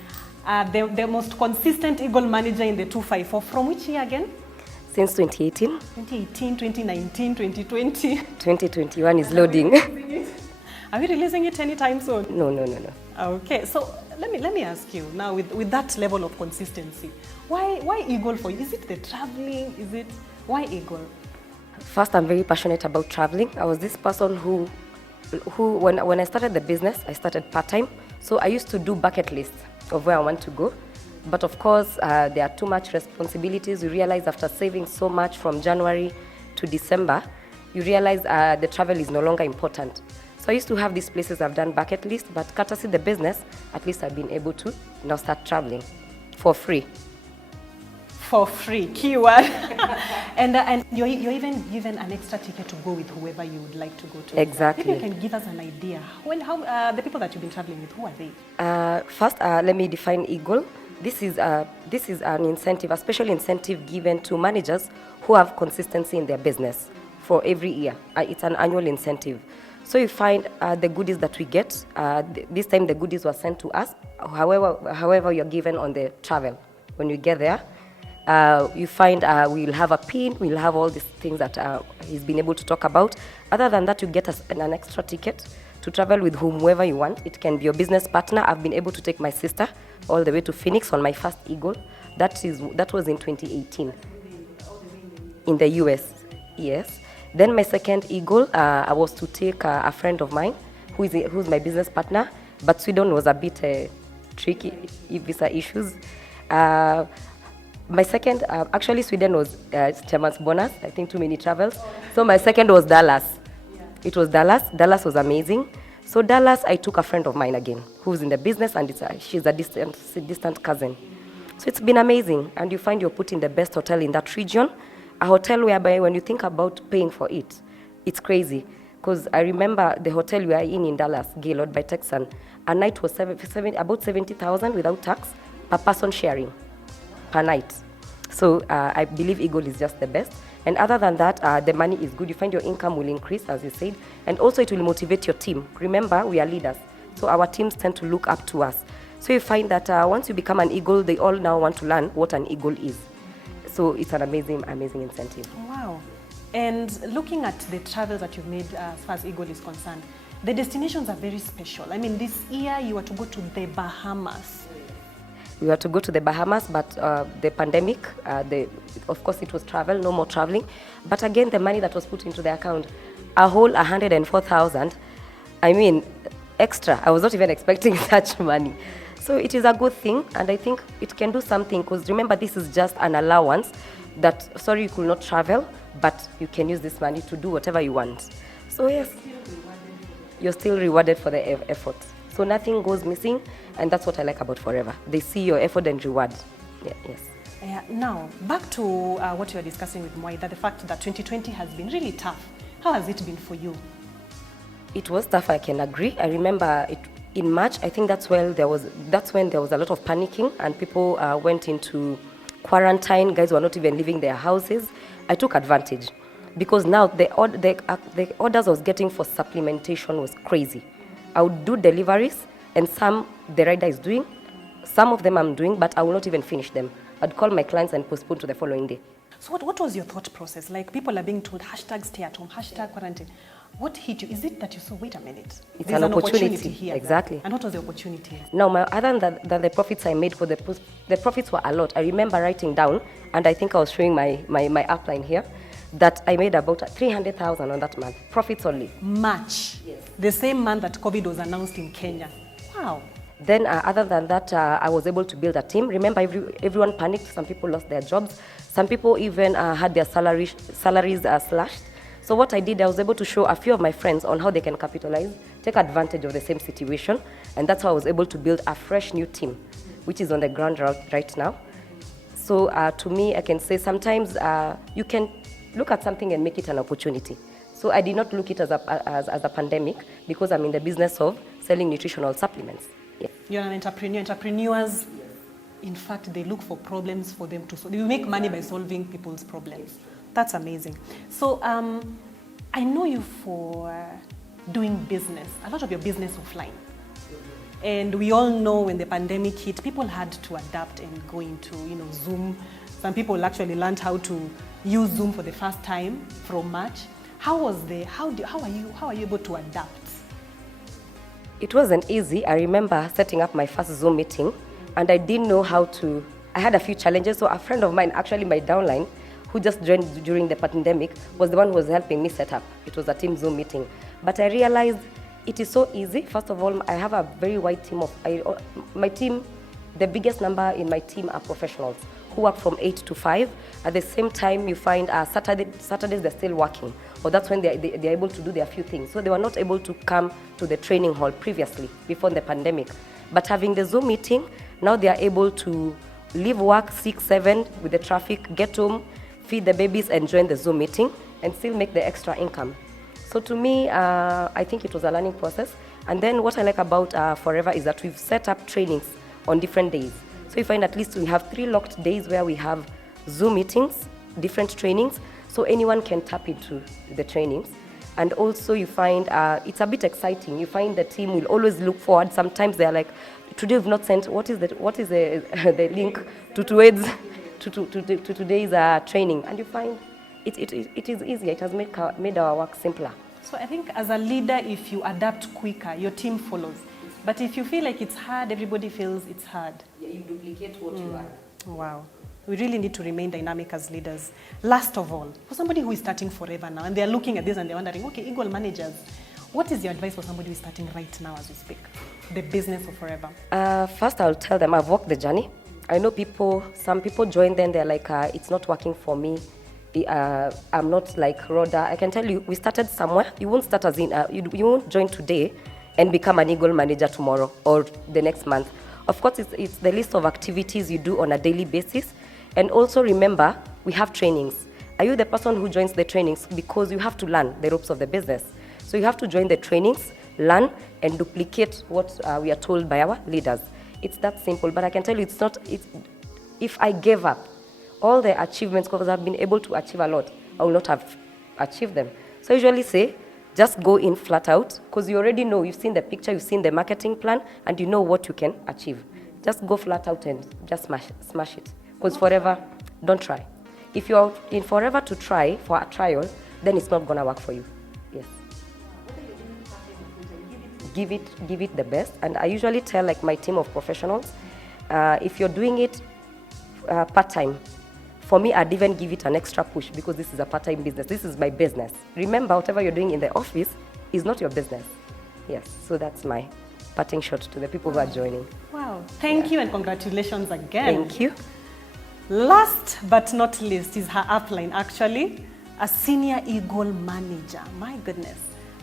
the most consistent Eagle manager in the 254. From which year again? Since 2018. 2018, 2019, 2020. 2021 is loading. Are we releasing it anytime soon? No. Okay, so let me ask you now, with that level of consistency, why Eagle for you? Is it the traveling? Why Eagle? First, I'm very passionate about traveling. I was this person who when I started the business, I started part-time. So I used to do bucket lists of where I want to go. But of course, there are too much responsibilities. We realized after saving so much from January to December, you realize the travel is no longer important. So I used to have these places I've done bucket list, but courtesy the business, at least I've been able to now start traveling for free. For free, keyword. and you're even given an extra ticket to go with whoever you would like to go to. Exactly. Maybe you can give us an idea. How the people that you've been traveling with, who are they? First, let me define Eagle. This is an incentive, a special incentive given to managers who have consistency in their business for every year. It's an annual incentive. So you find the goodies that we get. This time the goodies were sent to us. However you're given on the travel. When you get there, you find we'll have a pin, we'll have all these things that he's been able to talk about. Other than that, you get an extra ticket to travel with whomever you want. It can be your business partner. I've been able to take my sister all the way to Phoenix on my first Eagle. That was in 2018 in the US, yes. Then my second Eagle, I was to take a friend of mine who's my business partner, but Sweden was a bit tricky, visa issues. My second, actually Sweden was chairman's bonus, I think too many travels. So my second was Dallas. It was Dallas. Dallas was amazing. So Dallas, I took a friend of mine again, who's in the business, and she's a distant cousin. So it's been amazing, and you find you're put in the best hotel in that region, a hotel whereby when you think about paying for it, it's crazy. Because I remember the hotel we are in Dallas, Gaylord by Texan, a night was about 70,000 without tax per person sharing per night. So I believe Eagle is just the best. And other than that, the money is good. You find your income will increase, as you said, and also it will motivate your team. Remember, we are leaders, so our teams tend to look up to us. So you find that once you become an Eagle, they all now want to learn what an Eagle is. So it's an amazing, amazing incentive. Wow. And looking at the travels that you've made as far as Eagle is concerned, the destinations are very special. I mean, this year you were to go to the Bahamas. We were to go to the Bahamas, but the pandemic, of course it was travel, no more traveling. But again, the money that was put into the account, a whole 104,000, I mean, extra. I was not even expecting such money. So it is a good thing, and I think it can do something, because remember, this is just an allowance that, sorry, you could not travel, but you can use this money to do whatever you want. So yes, you're still rewarded for the effort. So nothing goes missing, and that's what I like about Forever. They see your effort and reward. Yeah, yes. Now, back to what you were discussing with Mwaida, the fact that 2020 has been really tough. How has it been for you? It was tough, I can agree. I remember in March, I think that's when there was a lot of panicking, and people went into quarantine. Guys were not even leaving their houses. I took advantage, because now the orders I was getting for supplementation was crazy. I would do deliveries, and some the rider is doing, some of them I'm doing, but I will not even finish them. I'd call my clients and postpone to the following day. So what was your thought process? Like, people are being told hashtag stay at home, hashtag quarantine. What hit you? Is it that you saw, wait a minute, it's there's an opportunity here? Exactly. And what was the opportunity? No, other than the profits I made for the profits were a lot. I remember writing down, and I think I was showing my upline here, that I made about 300,000 on that month, profits only. March, yes. The same month that COVID was announced in Kenya. Wow. Then other than that, I was able to build a team. Remember, everyone panicked. Some people lost their jobs. Some people even had their salaries slashed. So what I did, I was able to show a few of my friends on how they can capitalize, take advantage of the same situation, and that's how I was able to build a fresh new team, which is on the ground right now. So to me, I can say sometimes you can look at something and make it an opportunity. So I did not look at it as a pandemic, because I'm in the business of selling nutritional supplements. Yeah. You're an entrepreneur. Entrepreneurs, in fact, they look for problems for them to solve. They make money by solving people's problems. That's amazing. So I know you for doing business, a lot of your business offline. And we all know when the pandemic hit, people had to adapt and go into Zoom. Some people actually learned how to use Zoom for the first time from March. How are you able to adapt? It wasn't easy. I remember setting up my first Zoom meeting, and I didn't know how to. I had a few challenges. So a friend of mine, actually my downline, who just joined during the pandemic, was the one who was helping me set up. It was a team Zoom meeting. But I realized it is so easy. First of all, I have a very wide team my team the biggest number in my team are professionals who work from 8 to 5. At the same time, you find Saturdays they're still working, or that's when they're able to do their few things. So they were not able to come to the training hall previously, before the pandemic. But having the Zoom meeting, now they are able to leave work 6, 7 with the traffic, get home, feed the babies and join the Zoom meeting and still make the extra income. So to me, I think it was a learning process. And then what I like about Forever is that we've set up trainings on different days. So you find at least we have 3 locked days where we have Zoom meetings, different trainings, so anyone can tap into the trainings. And also you find it's a bit exciting. You find the team will always look forward. Sometimes they're like, today we've not sent, what is the link to today's training? And you find it is easier. It has made our work simpler. So I think as a leader, if you adapt quicker, your team follows. But if you feel like it's hard, everybody feels it's hard. Yeah, you duplicate what you are. Wow. We really need to remain dynamic as leaders. Last of all, for somebody who is starting Forever now, and they're looking at this and they're wondering, okay, Eagle managers, what is your advice for somebody who is starting right now as we speak, the business of Forever? First, I'll tell them I've walked the journey. I know some people join, then they're like, it's not working for me. I'm not like Rhoda. I can tell you, we started somewhere. You won't start as in, you won't join today and become an Eagle manager tomorrow or the next month. Of course, it's the list of activities you do on a daily basis. And also remember, we have trainings. Are you the person who joins the trainings? Because you have to learn the ropes of the business. So you have to join the trainings, learn, and duplicate what we are told by our leaders. It's that simple, but I can tell you if I gave up all the achievements, because I've been able to achieve a lot, I will not have achieved them. So I usually say, just go in flat out, because you already know, you've seen the picture, you've seen the marketing plan, and you know what you can achieve. Just go flat out and just smash it. Because Forever, don't try. If you're in Forever to try for a trial, then it's not gonna work for you. Yes. Give it the best. And I usually tell like my team of professionals, if you're doing it part-time, for me, I'd even give it an extra push because this is a part-time business. This is my business. Remember, whatever you're doing in the office is not your business. Yes, so that's my parting shot to the people who are joining. Wow, thank you and congratulations again. Thank you. Last but not least is her upline, actually, a senior Eagle manager. My goodness,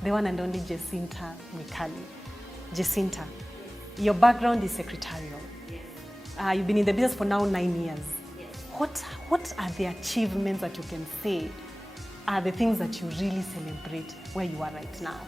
the one and only Jacinta Mwikali. Jacinta, your background is secretarial. Yes. You've been in the business for now 9 years. What are the achievements that you can say are the things that you really celebrate where you are right now?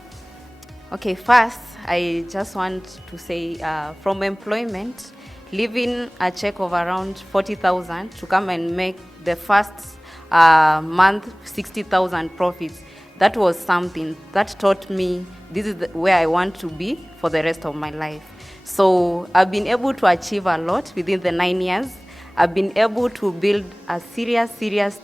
Okay, first, I just want to say from employment, leaving a check of around 40,000 to come and make the first month 60,000 profits, that was something that taught me this is where I want to be for the rest of my life. So I've been able to achieve a lot within the 9 years. I've been able to build a serious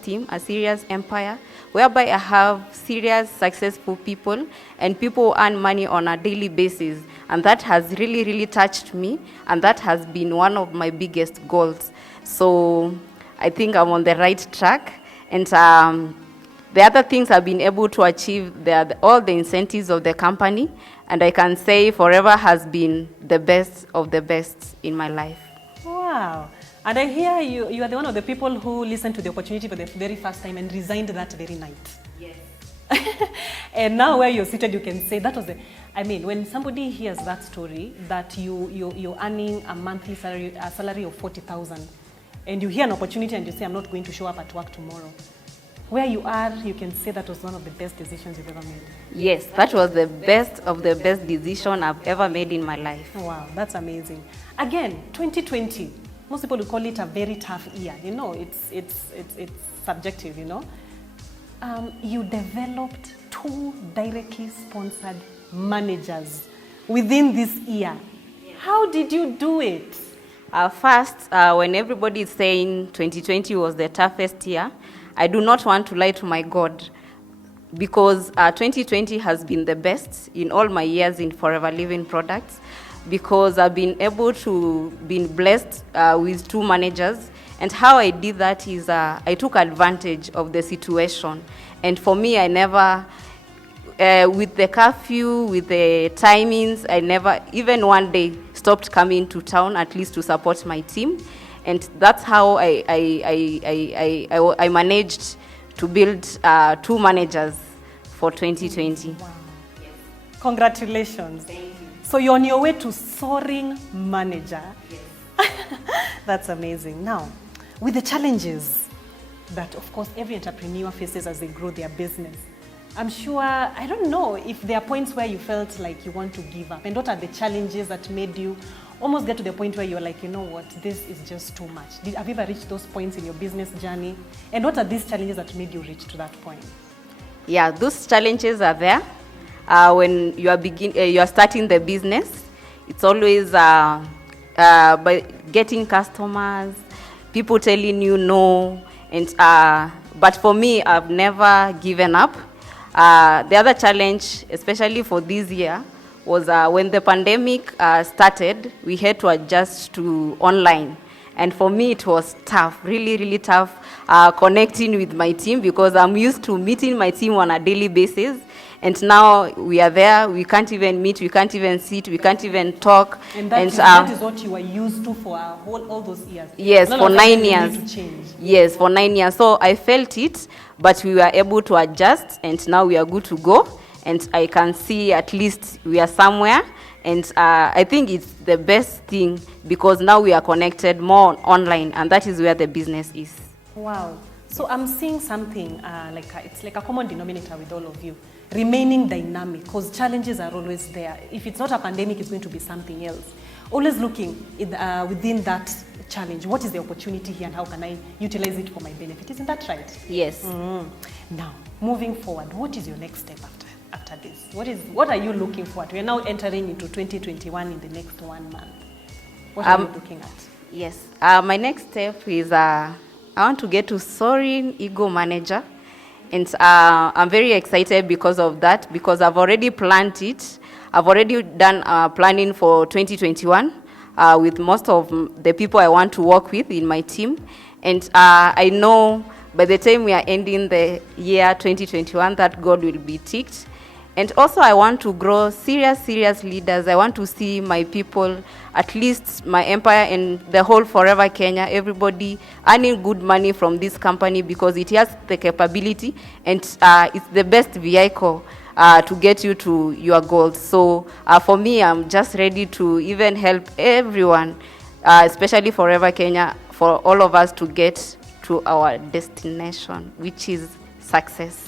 team, a serious empire, whereby I have serious, successful people and people who earn money on a daily basis. And that has really touched me, and that has been one of my biggest goals. So I think I'm on the right track. And the other things I've been able to achieve, all the incentives of the company, and I can say Forever has been the best of the best in my life. Wow. And I hear you are the one of the people who listened to the opportunity for the very first time and resigned that very night. Yes. And now where you're seated, you can say that was when somebody hears that story, that you're earning a monthly salary of 40,000, and you hear an opportunity and you say, I'm not going to show up at work tomorrow. Where you are, you can say that was one of the best decisions you've ever made. Yes, that was the best of the best decision I've ever made in my life. Wow, that's amazing. Again, 2020. Most people will call it a very tough year. You know, it's subjective, you know. You developed 2 directly sponsored managers within this year. How did you do it? First, when everybody is saying 2020 was the toughest year, I do not want to lie to my God, because 2020 has been the best in all my years in Forever Living Products, because I've been able to be blessed with 2 managers. And how I did that is I took advantage of the situation. And for me, I never, with the curfew, with the timings, I never even one day stopped stopped coming to town, at least to support my team. And that's how I managed to build 2 managers for 2020. Wow. Congratulations. Thank you. So you're on your way to soaring manager. Yes. That's amazing. Now, with the challenges that, of course, every entrepreneur faces as they grow their business, I'm sure, I don't know if there are points where you felt like you want to give up. And what are the challenges that made you almost get to the point where you're like, you know what, this is just too much? Have you ever reached those points in your business journey? And what are these challenges that made you reach to that point? Yeah, those challenges are there. When you are starting the business, it's always by getting customers, people telling you no, and but for me, I've never given up. The other challenge, especially for this year, was when the pandemic started, we had to adjust to online. And for me, it was tough, really, really tough connecting with my team, because I'm used to meeting my team on a daily basis. And now we are there, we can't even meet, we can't even sit, we can't even talk. And that is what you were used to for all those years? Yes, for 9 years. Yes, for 9 years. So I felt it, but we were able to adjust, and now we are good to go. And I can see at least we are somewhere. And I think it's the best thing, because now we are connected more online, and that is where the business is. Wow. So I'm seeing something it's like a common denominator with all of you. Remaining dynamic, because challenges are always there. If it's not a pandemic, it's going to be something else. Always looking within that challenge. What is the opportunity here, and how can I utilize it for my benefit? Isn't that right? Yes. Now, moving forward, what is your next step after this? What are you looking forward to? We are now entering into 2021 in the next 1 month. What are you looking at? Yes. My next step is I want to get to soaring ego manager. And I'm very excited because of that, because I've already planned it. I've already done planning for 2021 with most of the people I want to work with in my team. And I know by the time we are ending the year 2021 that God will be ticked. And also I want to grow serious leaders. I want to see my people, at least my empire and the whole Forever Kenya, everybody earning good money from this company, because it has the capability, and it's the best vehicle to get you to your goals. So for me, I'm just ready to even help everyone, especially Forever Kenya, for all of us to get to our destination, which is success.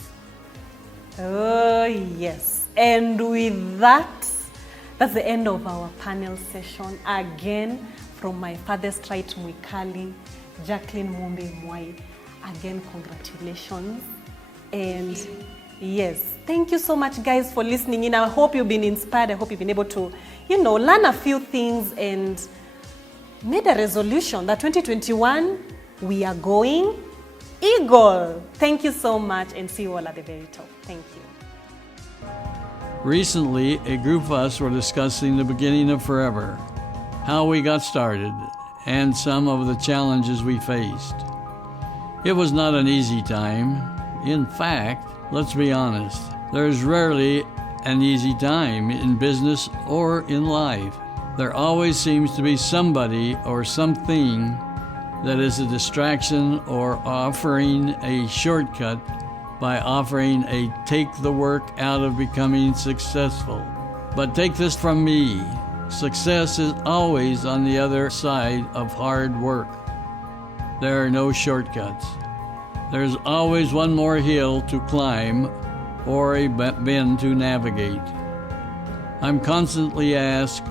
Oh, yes. And with that, that's the end of our panel session. Again, from my farthest right, Mwikali, Jacqueline Mumbi Mwai. Again, congratulations. And yes, thank you so much, guys, for listening in. I hope you've been inspired. I hope you've been able to, learn a few things and made a resolution that 2021, we are going Eagle. Thank you so much, and see you all at the very top. Thank you. Recently, a group of us were discussing the beginning of Forever, how we got started, and some of the challenges we faced. It was not an easy time. In fact, let's be honest, there's rarely an easy time in business or in life. There always seems to be somebody or something that is a distraction, or offering a shortcut by offering a take the work out of becoming successful. But take this from me, success is always on the other side of hard work. There are no shortcuts. There's always one more hill to climb or a bend to navigate. I'm constantly asked,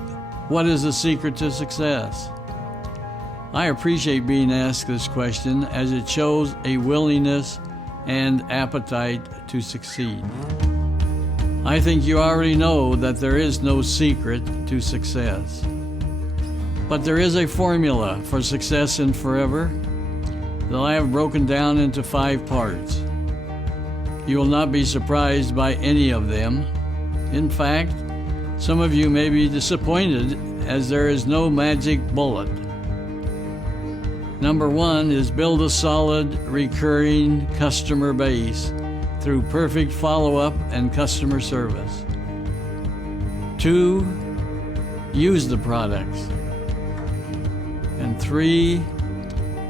what is the secret to success? I appreciate being asked this question, as it shows a willingness and appetite to succeed. I think you already know that there is no secret to success. But there is a formula for success in Forever that I have broken down into 5 parts. You will not be surprised by any of them. In fact, some of you may be disappointed, as there is no magic bullet. Number 1 is build a solid, recurring customer base through perfect follow-up and customer service. 2, use the products. And 3,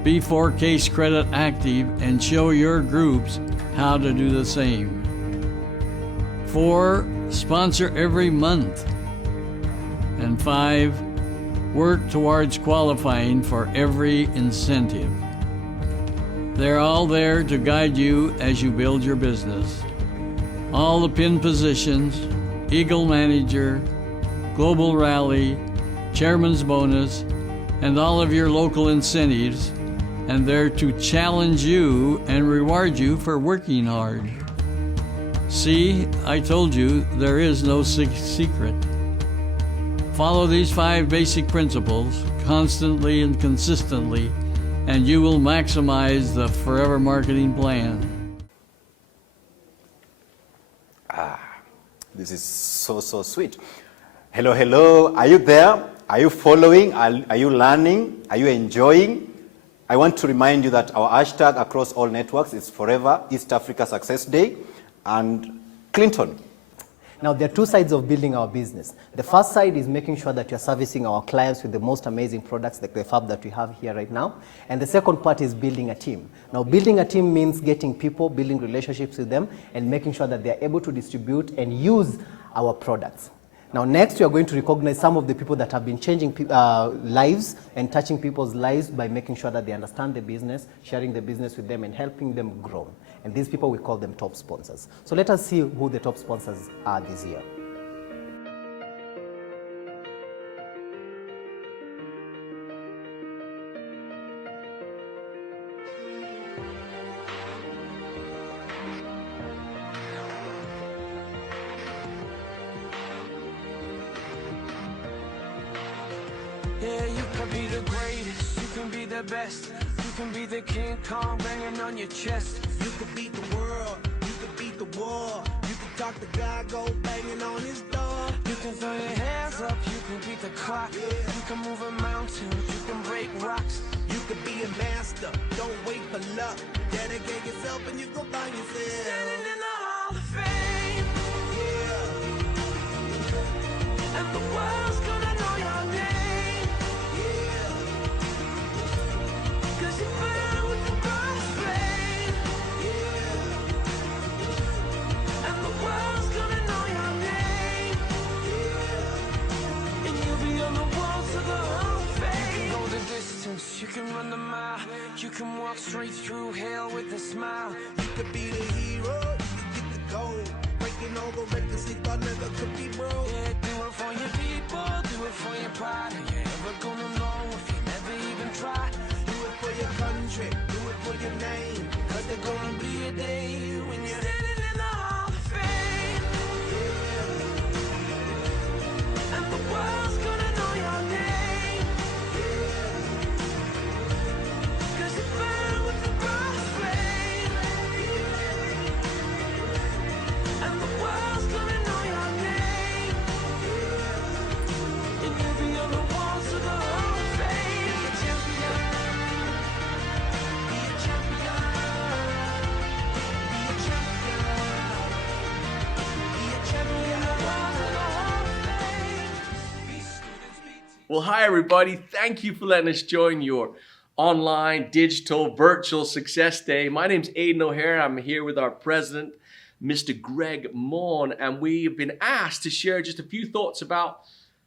be 4 Case Credit active and show your groups how to do the same. 4, sponsor every month. And 5, work towards qualifying for every incentive. They're all there to guide you as you build your business. All the pin positions, Eagle Manager, Global Rally, Chairman's Bonus, and all of your local incentives, and they're to challenge you and reward you for working hard. See, I told you there is no secret. Follow these 5 basic principles constantly and consistently, and you will maximize the Forever Marketing Plan. This is so sweet. Hello, hello. Are you there? Are you following? Are you learning? Are you enjoying? I want to remind you that our hashtag across all networks is Forever East Africa Success Day. And Clinton. Now, there are 2 sides of building our business. The first side is making sure that you're servicing our clients with the most amazing products like the fab that we have here right now. And the second part is building a team. Now, building a team means getting people, building relationships with them, and making sure that they're able to distribute and use our products. Now, next, we are going to recognize some of the people that have been changing lives and touching people's lives by making sure that they understand the business, sharing the business with them, and helping them grow. And these people, we call them top sponsors. So let us see who the top sponsors are this year. Yeah, you can be the greatest, you can be the best, you can be the King Kong banging on your chest. You could beat the world, you could beat the war. You could talk to God, go banging on his door. You can throw your hands up, you can beat the clock. You can move a mountain, you can break rocks. You could be a master, don't wait for luck. Dedicate yourself and you go find yourself. Standing in the Hall of Fame, yeah. and the world's gonna know your name, yeah. 'cause you burn with the God's flame, yeah. and the world's gonna know your name, yeah. and you'll be on the walls of the Hall of Fame. You can go the distance, you can run the mile, you can walk straight through hell with a smile. You could be the hero, you could get the gold. Breaking all the records they thought never could be broke. Yeah, do it for your people, do it for your pride. Are you ever gonna know if you never even try? Do it for your country, do it for your name. 'Cause there's gonna be a day when you're standing in the Hall of Fame, yeah. and the world's gonna know your name, yeah. 'cause you burn with the God's flame, and the world's gonna know your name, and you'll be on the walls of the Hall of Fame. Be a champion, be a champion, be a champion, be a champion. The walls of the Hall of Fame. Be students, be teachers. Well, hi, everybody. Thank you for letting us join your online, digital, virtual Success Day. My name's Aidan O'Hara. I'm here with our president, Mr. Greg Maughan, and we've been asked to share just a few thoughts about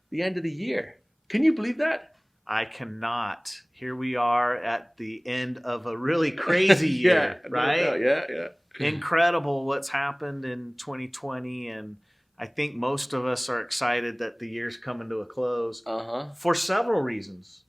the end of the year. Can you believe that? I cannot. Here we are at the end of a really crazy year, no right? doubt. Yeah. Incredible what's happened in 2020, and I think most of us are excited that the year's coming to a close for several reasons.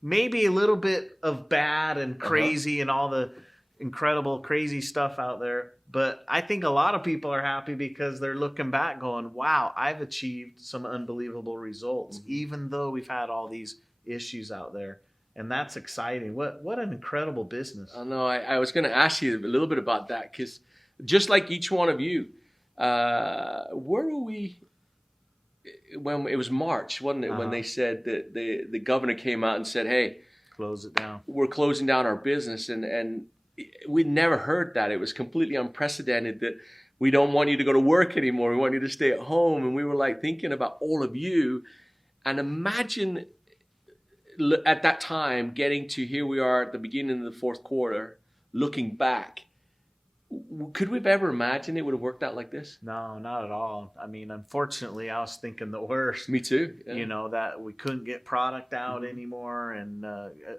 Maybe a little bit of bad and crazy and all the incredible, crazy stuff out there. But I think a lot of people are happy because they're looking back going, wow, I've achieved some unbelievable results, even though we've had all these issues out there. And that's exciting. What an incredible business. I know. I was going to ask you a little bit about that because just like each one of you, where were we when it was March, wasn't it? When they said that the governor came out and said, hey, close it down. We're closing down our business. And we'd never heard that. It was completely unprecedented that we don't want you to go to work anymore. We want you to stay at home. And we were like thinking about all of you And imagine at that time getting to here we are at the beginning of the fourth quarter, looking back. Could we have ever imagined it would have worked out like this? No, not at all. I mean, unfortunately, I was thinking the worst. Me too. Yeah. You know, that we couldn't get product out anymore, and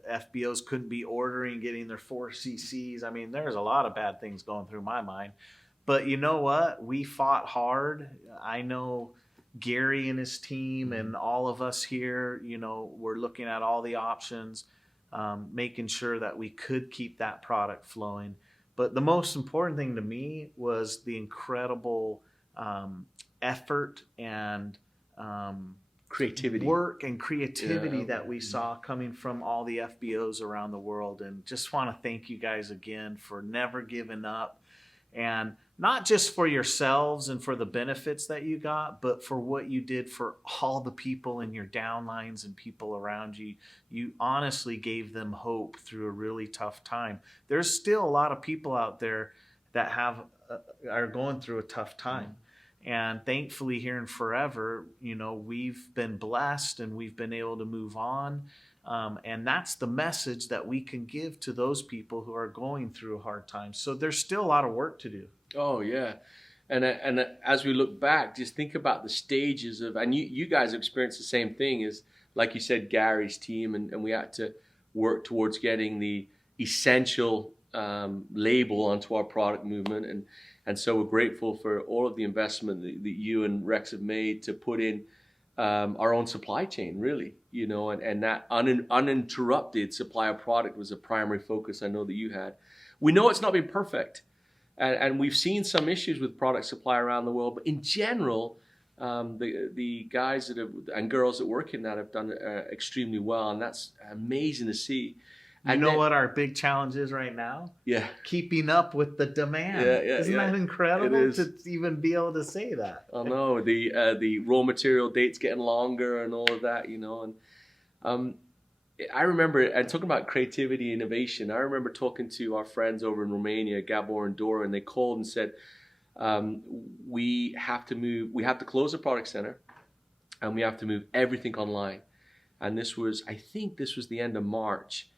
FBOs couldn't be ordering, getting their 4CCs. I mean, there's a lot of bad things going through my mind. But you know what? We fought hard. I know Gary and his team and all of us here, you know, we're looking at all the options, making sure that we could keep that product flowing. But the most important thing to me was the incredible effort and creativity, work and creativity Yeah. that we saw coming from all the FBOs around the world. And just want to thank you guys again for never giving up, and not just for yourselves and for the benefits that you got, but for what you did for all the people in your downlines and people around you. You honestly gave them hope through a really tough time. There's still a lot of people out there that are going through a tough time. And thankfully here in Forever, you know, we've been blessed and we've been able to move on. And that's the message that we can give to those people who are going through a hard time. So there's still a lot of work to do. Oh yeah, and as we look back, just think about the stages of, and you guys experienced the same thing as, like you said, Gary's team, and we had to work towards getting the essential label onto our product movement, and so we're grateful for all of the investment that you and Rex have made to put in our own supply chain, really, you know, and that uninterrupted supply of product was a primary focus I know that you had. We know it's not been perfect. And we've seen some issues with product supply around the world, but in general, the guys and girls that work in that have done extremely well, and that's amazing to see. You know what our big challenge is right now? Yeah. Keeping up with the demand. Isn't that incredible to even be able to say that? I know, the raw material dates getting longer and all of that, you know, and I remember, and talking about creativity, innovation, I remember talking to our friends over in Romania, Gabor and Dora, and they called and said, we have to close the product center, and we have to move everything online. And I think this was the end of March.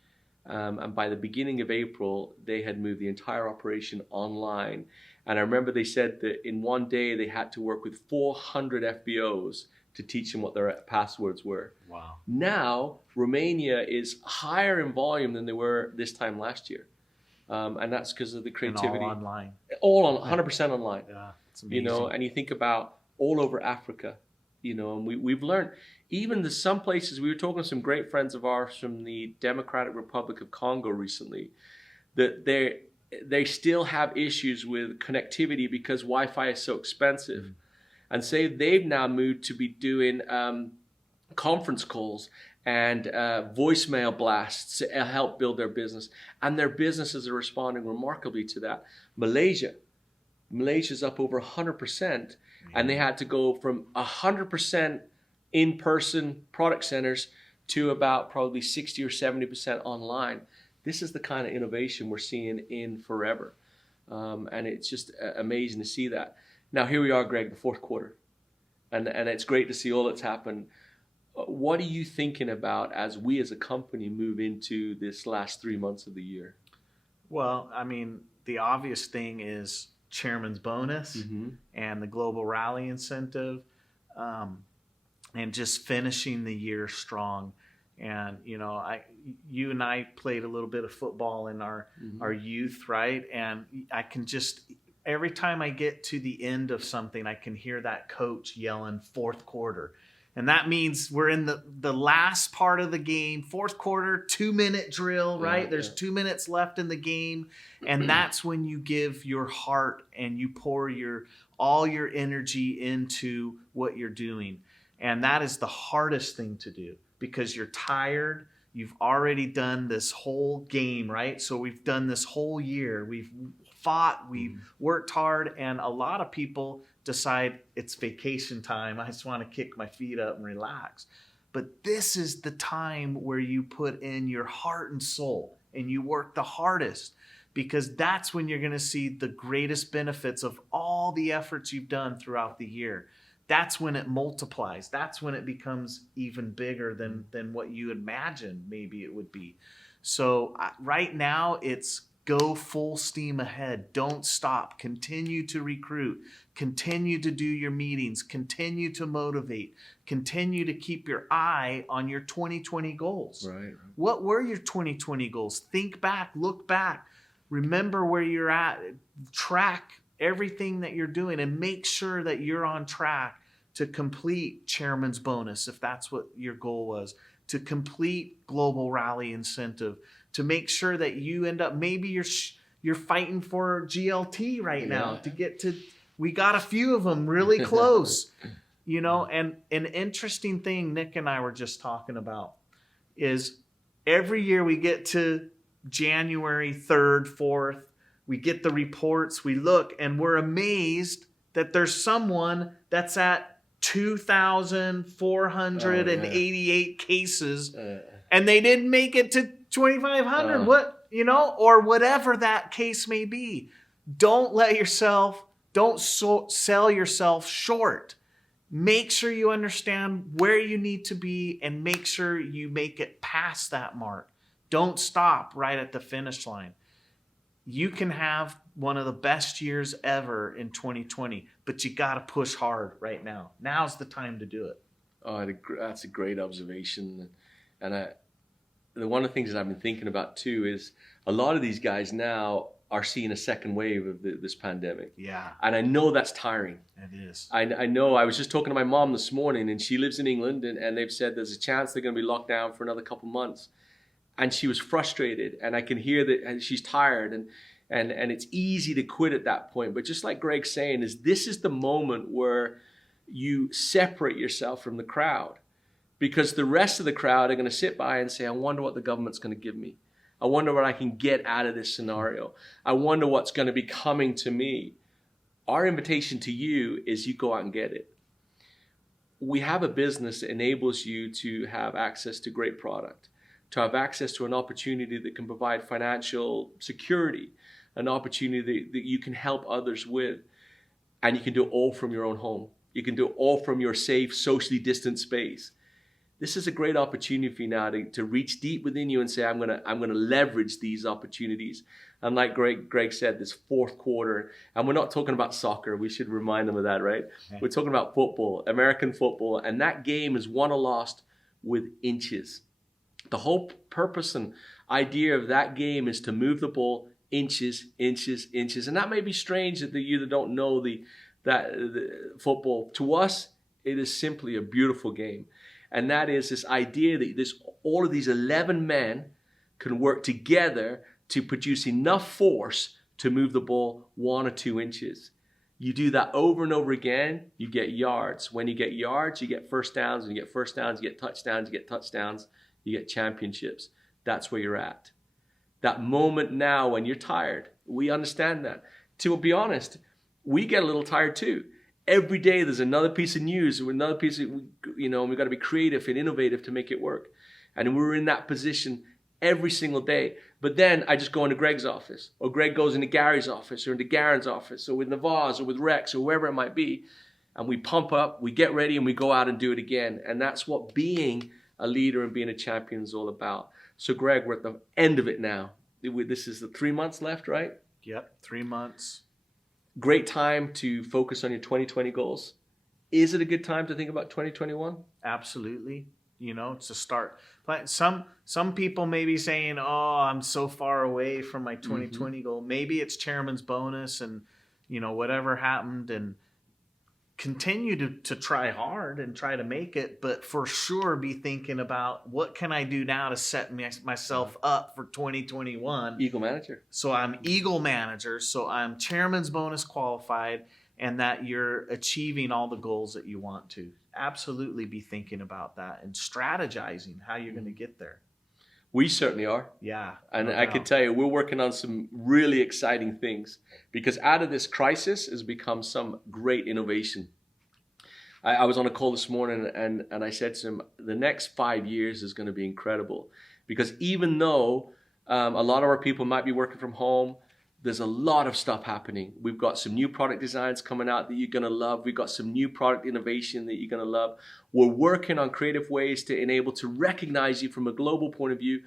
And by the beginning of April, they had moved the entire operation online. And I remember they said that in one day, they had to work with 400 FBOs to teach them what their passwords were. Wow. Now, Romania is higher in volume than they were this time last year. And that's because of the creativity. And all online. All on 100% online. Yeah, it's amazing. You know, and you think about all over Africa, you know, and we've learned, even some places, we were talking to some great friends of ours from the Democratic Republic of Congo recently, that they still have issues with connectivity because Wi-Fi is so expensive. Mm-hmm. And say they've now moved to be doing conference calls and voicemail blasts to help build their business. And their businesses are responding remarkably to that. Malaysia's up over 100%. And they had to go from 100% in-person product centers to about probably 60 or 70% online. This is the kind of innovation we're seeing in Forever. And it's just amazing to see that. Now, here we are, Greg, the fourth quarter, and it's great to see all that's happened. What are you thinking about as we as a company move into this last 3 months of the year? Well, I mean, the obvious thing is chairman's bonus and the global rally incentive, and just finishing the year strong. And, you know, you and I played a little bit of football in our youth, right? And I can just... Every time I get to the end of something, I can hear that coach yelling fourth quarter. And that means we're in the last part of the game, fourth quarter, 2-minute drill, right? There's 2 minutes left in the game. And that's when you give your heart and you pour all your energy into what you're doing. And that is the hardest thing to do because you're tired. You've already done this whole game, right? So we've done this whole year. We've fought, we've worked hard, and a lot of people decide it's vacation time. I just want to kick my feet up and relax. But this is the time where you put in your heart and soul and you work the hardest, because that's when you're going to see the greatest benefits of all the efforts you've done throughout the year. that's when it multiplies. That's when it becomes even bigger than what you imagined maybe it would be. So right now it's go full steam ahead. Don't stop. Continue to recruit. Continue to do your meetings. Continue to motivate. Continue to keep your eye on your 2020 goals. Right. What were your 2020 goals? Think back, look back. Remember where you're at. Track everything that you're doing and make sure that you're on track to complete Chairman's Bonus, if that's what your goal was, to complete Global Rally Incentive, to make sure that you end up, maybe you're fighting for GLT right now to get to, we got a few of them really close, you know. And an interesting thing Nick and I were just talking about is every year we get to January 3rd, 4th, we get the reports, we look, and we're amazed that there's someone that's at 2,488 cases and they didn't make it to 2,500, what, you know, or whatever that case may be. Don't sell yourself short. Make sure you understand where you need to be and make sure you make it past that mark. Don't stop right at the finish line. You can have one of the best years ever in 2020, but you got to push hard right now. Now's the time to do it. Oh, that's a great observation. And one of the things that I've been thinking about too is a lot of these guys now are seeing a second wave of this pandemic. Yeah. And I know that's tiring. It is. I know. I was just talking to my mom this morning, and she lives in England, and they've said there's a chance they're going to be locked down for another couple months. And she was frustrated, and I can hear that, and she's tired, and it's easy to quit at that point. But just like Greg's saying, this is the moment where you separate yourself from the crowd, because the rest of the crowd are going to sit by and say, I wonder what the government's going to give me. I wonder what I can get out of this scenario. I wonder what's going to be coming to me. Our invitation to you is you go out and get it. We have a business that enables you to have access to great product, to have access to an opportunity that can provide financial security, an opportunity that you can help others with, and you can do it all from your own home. You can do it all from your safe, socially distant space. This is a great opportunity for you now to reach deep within you and say, I'm gonna leverage these opportunities. And like Greg said, this fourth quarter, and we're not talking about soccer. We should remind them of that, right? Okay. We're talking about football, American football, and that game is won or lost with inches. The whole purpose and idea of that game is to move the ball inches, inches, inches. And that may be strange that you that don't know the football. To us, it is simply a beautiful game. And that is this idea that all of these 11 men can work together to produce enough force to move the ball 1 or 2 inches. You do that over and over again, you get yards. When you get yards, you get first downs. When you get first downs, you get touchdowns. You get touchdowns, you get championships. That's where you're at. That moment now when you're tired, we understand that. To be honest, we get a little tired too. Every day there's another piece of news, another piece of, we've got to be creative and innovative to make it work. And we're in that position every single day. But then I just go into Greg's office, or Greg goes into Gary's office, or into Garen's office, or with Navaz, or with Rex, or wherever it might be. And we pump up, we get ready, and we go out and do it again. And that's what being a leader and being a champion is all about. So Greg, we're at the end of it now. This is the 3 months left, right? Yep, 3 months. Great time to focus on your 2020 goals. Is it a good time to think about 2021? Absolutely. It's a start. Some people may be saying, oh, I'm so far away from my 2020 goal. Maybe it's Chairman's Bonus and, whatever happened, and continue to try hard and try to make it, but for sure be thinking about what can I do now to set myself up for 2021. Eagle Manager. So I'm Eagle Manager, so I'm Chairman's Bonus qualified, and that you're achieving all the goals that you want to. Absolutely be thinking about that and strategizing how you're going to get there. We certainly are. Yeah. And I can tell you, we're working on some really exciting things, because out of this crisis has become some great innovation. I was on a call this morning and I said to him, the next 5 years is going to be incredible, because even though a lot of our people might be working from home, There's a lot of stuff happening. We've got some new product designs coming out that you're gonna love. We've got some new product innovation that you're gonna love. We're working on creative ways to enable to recognize you from a global point of view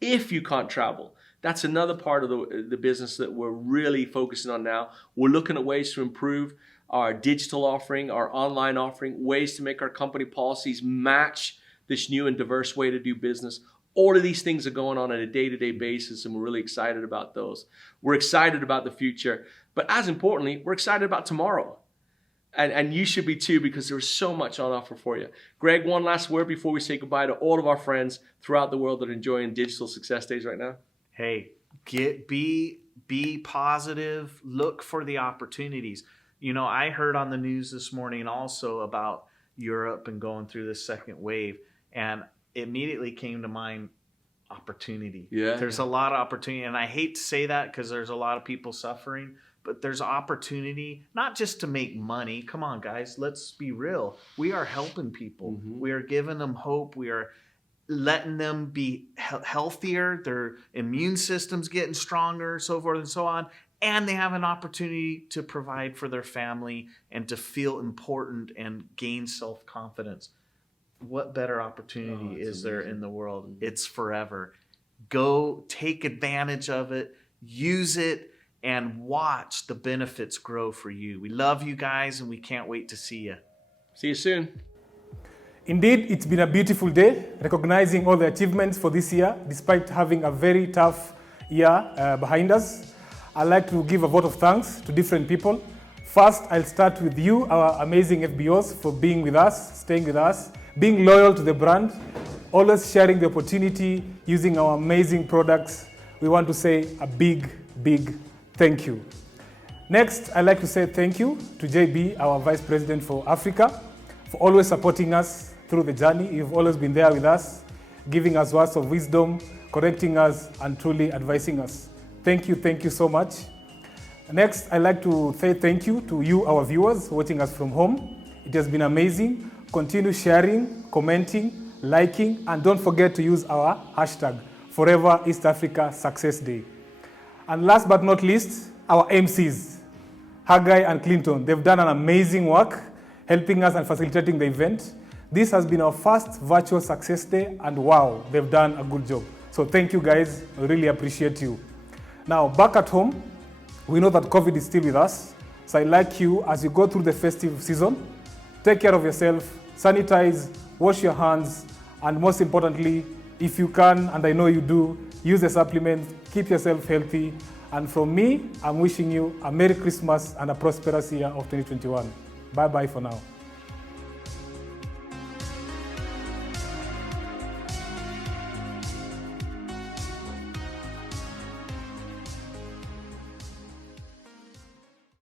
if you can't travel. That's another part of the business that we're really focusing on now. We're looking at ways to improve our digital offering, our online offering, ways to make our company policies match this new and diverse way to do business. All of these things are going on a day-to-day basis, and we're really excited about those. We're excited about the future, but as importantly, we're excited about tomorrow. And you should be too, because there's so much on offer for you. Greg, one last word before we say goodbye to all of our friends throughout the world that are enjoying Digital Success Days right now. Hey, be positive, look for the opportunities. You know, I heard on the news this morning also about Europe and going through this second wave, and immediately came to mind opportunity. Yeah. There's a lot of opportunity, and I hate to say that because there's a lot of people suffering, but there's opportunity not just to make money. Come on, guys, let's be real. We are helping people. We are giving them hope. We are letting them be healthier. Their immune system's getting stronger, so forth and so on. And they have an opportunity to provide for their family and to feel important and gain self-confidence. What better opportunity is there in the world? It's forever. Go take advantage of it, use it, and watch the benefits grow for you. We love you guys, and we can't wait to see you. See you soon. Indeed, it's been a beautiful day, recognizing all the achievements for this year, despite having a very tough year behind us. I'd like to give a vote of thanks to different people. First, I'll start with you, our amazing FBOs, for being with us, staying with us, being loyal to the brand, always sharing the opportunity, using our amazing products. We want to say a big, big thank you. Next, I'd like to say thank you to JB, our Vice President for Africa, for always supporting us through the journey. You've always been there with us, giving us words of wisdom, correcting us, and truly advising us. Thank you so much. Next, I'd like to say thank you to you, our viewers, watching us from home. It has been amazing. Continue sharing, commenting, liking, and don't forget to use our hashtag, Forever East Africa Success Day. And last but not least, our MCs, Haggai and Clinton. They've done an amazing work helping us and facilitating the event. This has been our first virtual success day, and wow, they've done a good job. So thank you guys, I really appreciate you. Now, back at home, we know that COVID is still with us. So I'd like you, as you go through the festive season, take care of yourself, sanitize, wash your hands, and most importantly, if you can, and I know you do, use the supplements, keep yourself healthy. And from me, I'm wishing you a Merry Christmas and a prosperous year of 2021. Bye-bye for now.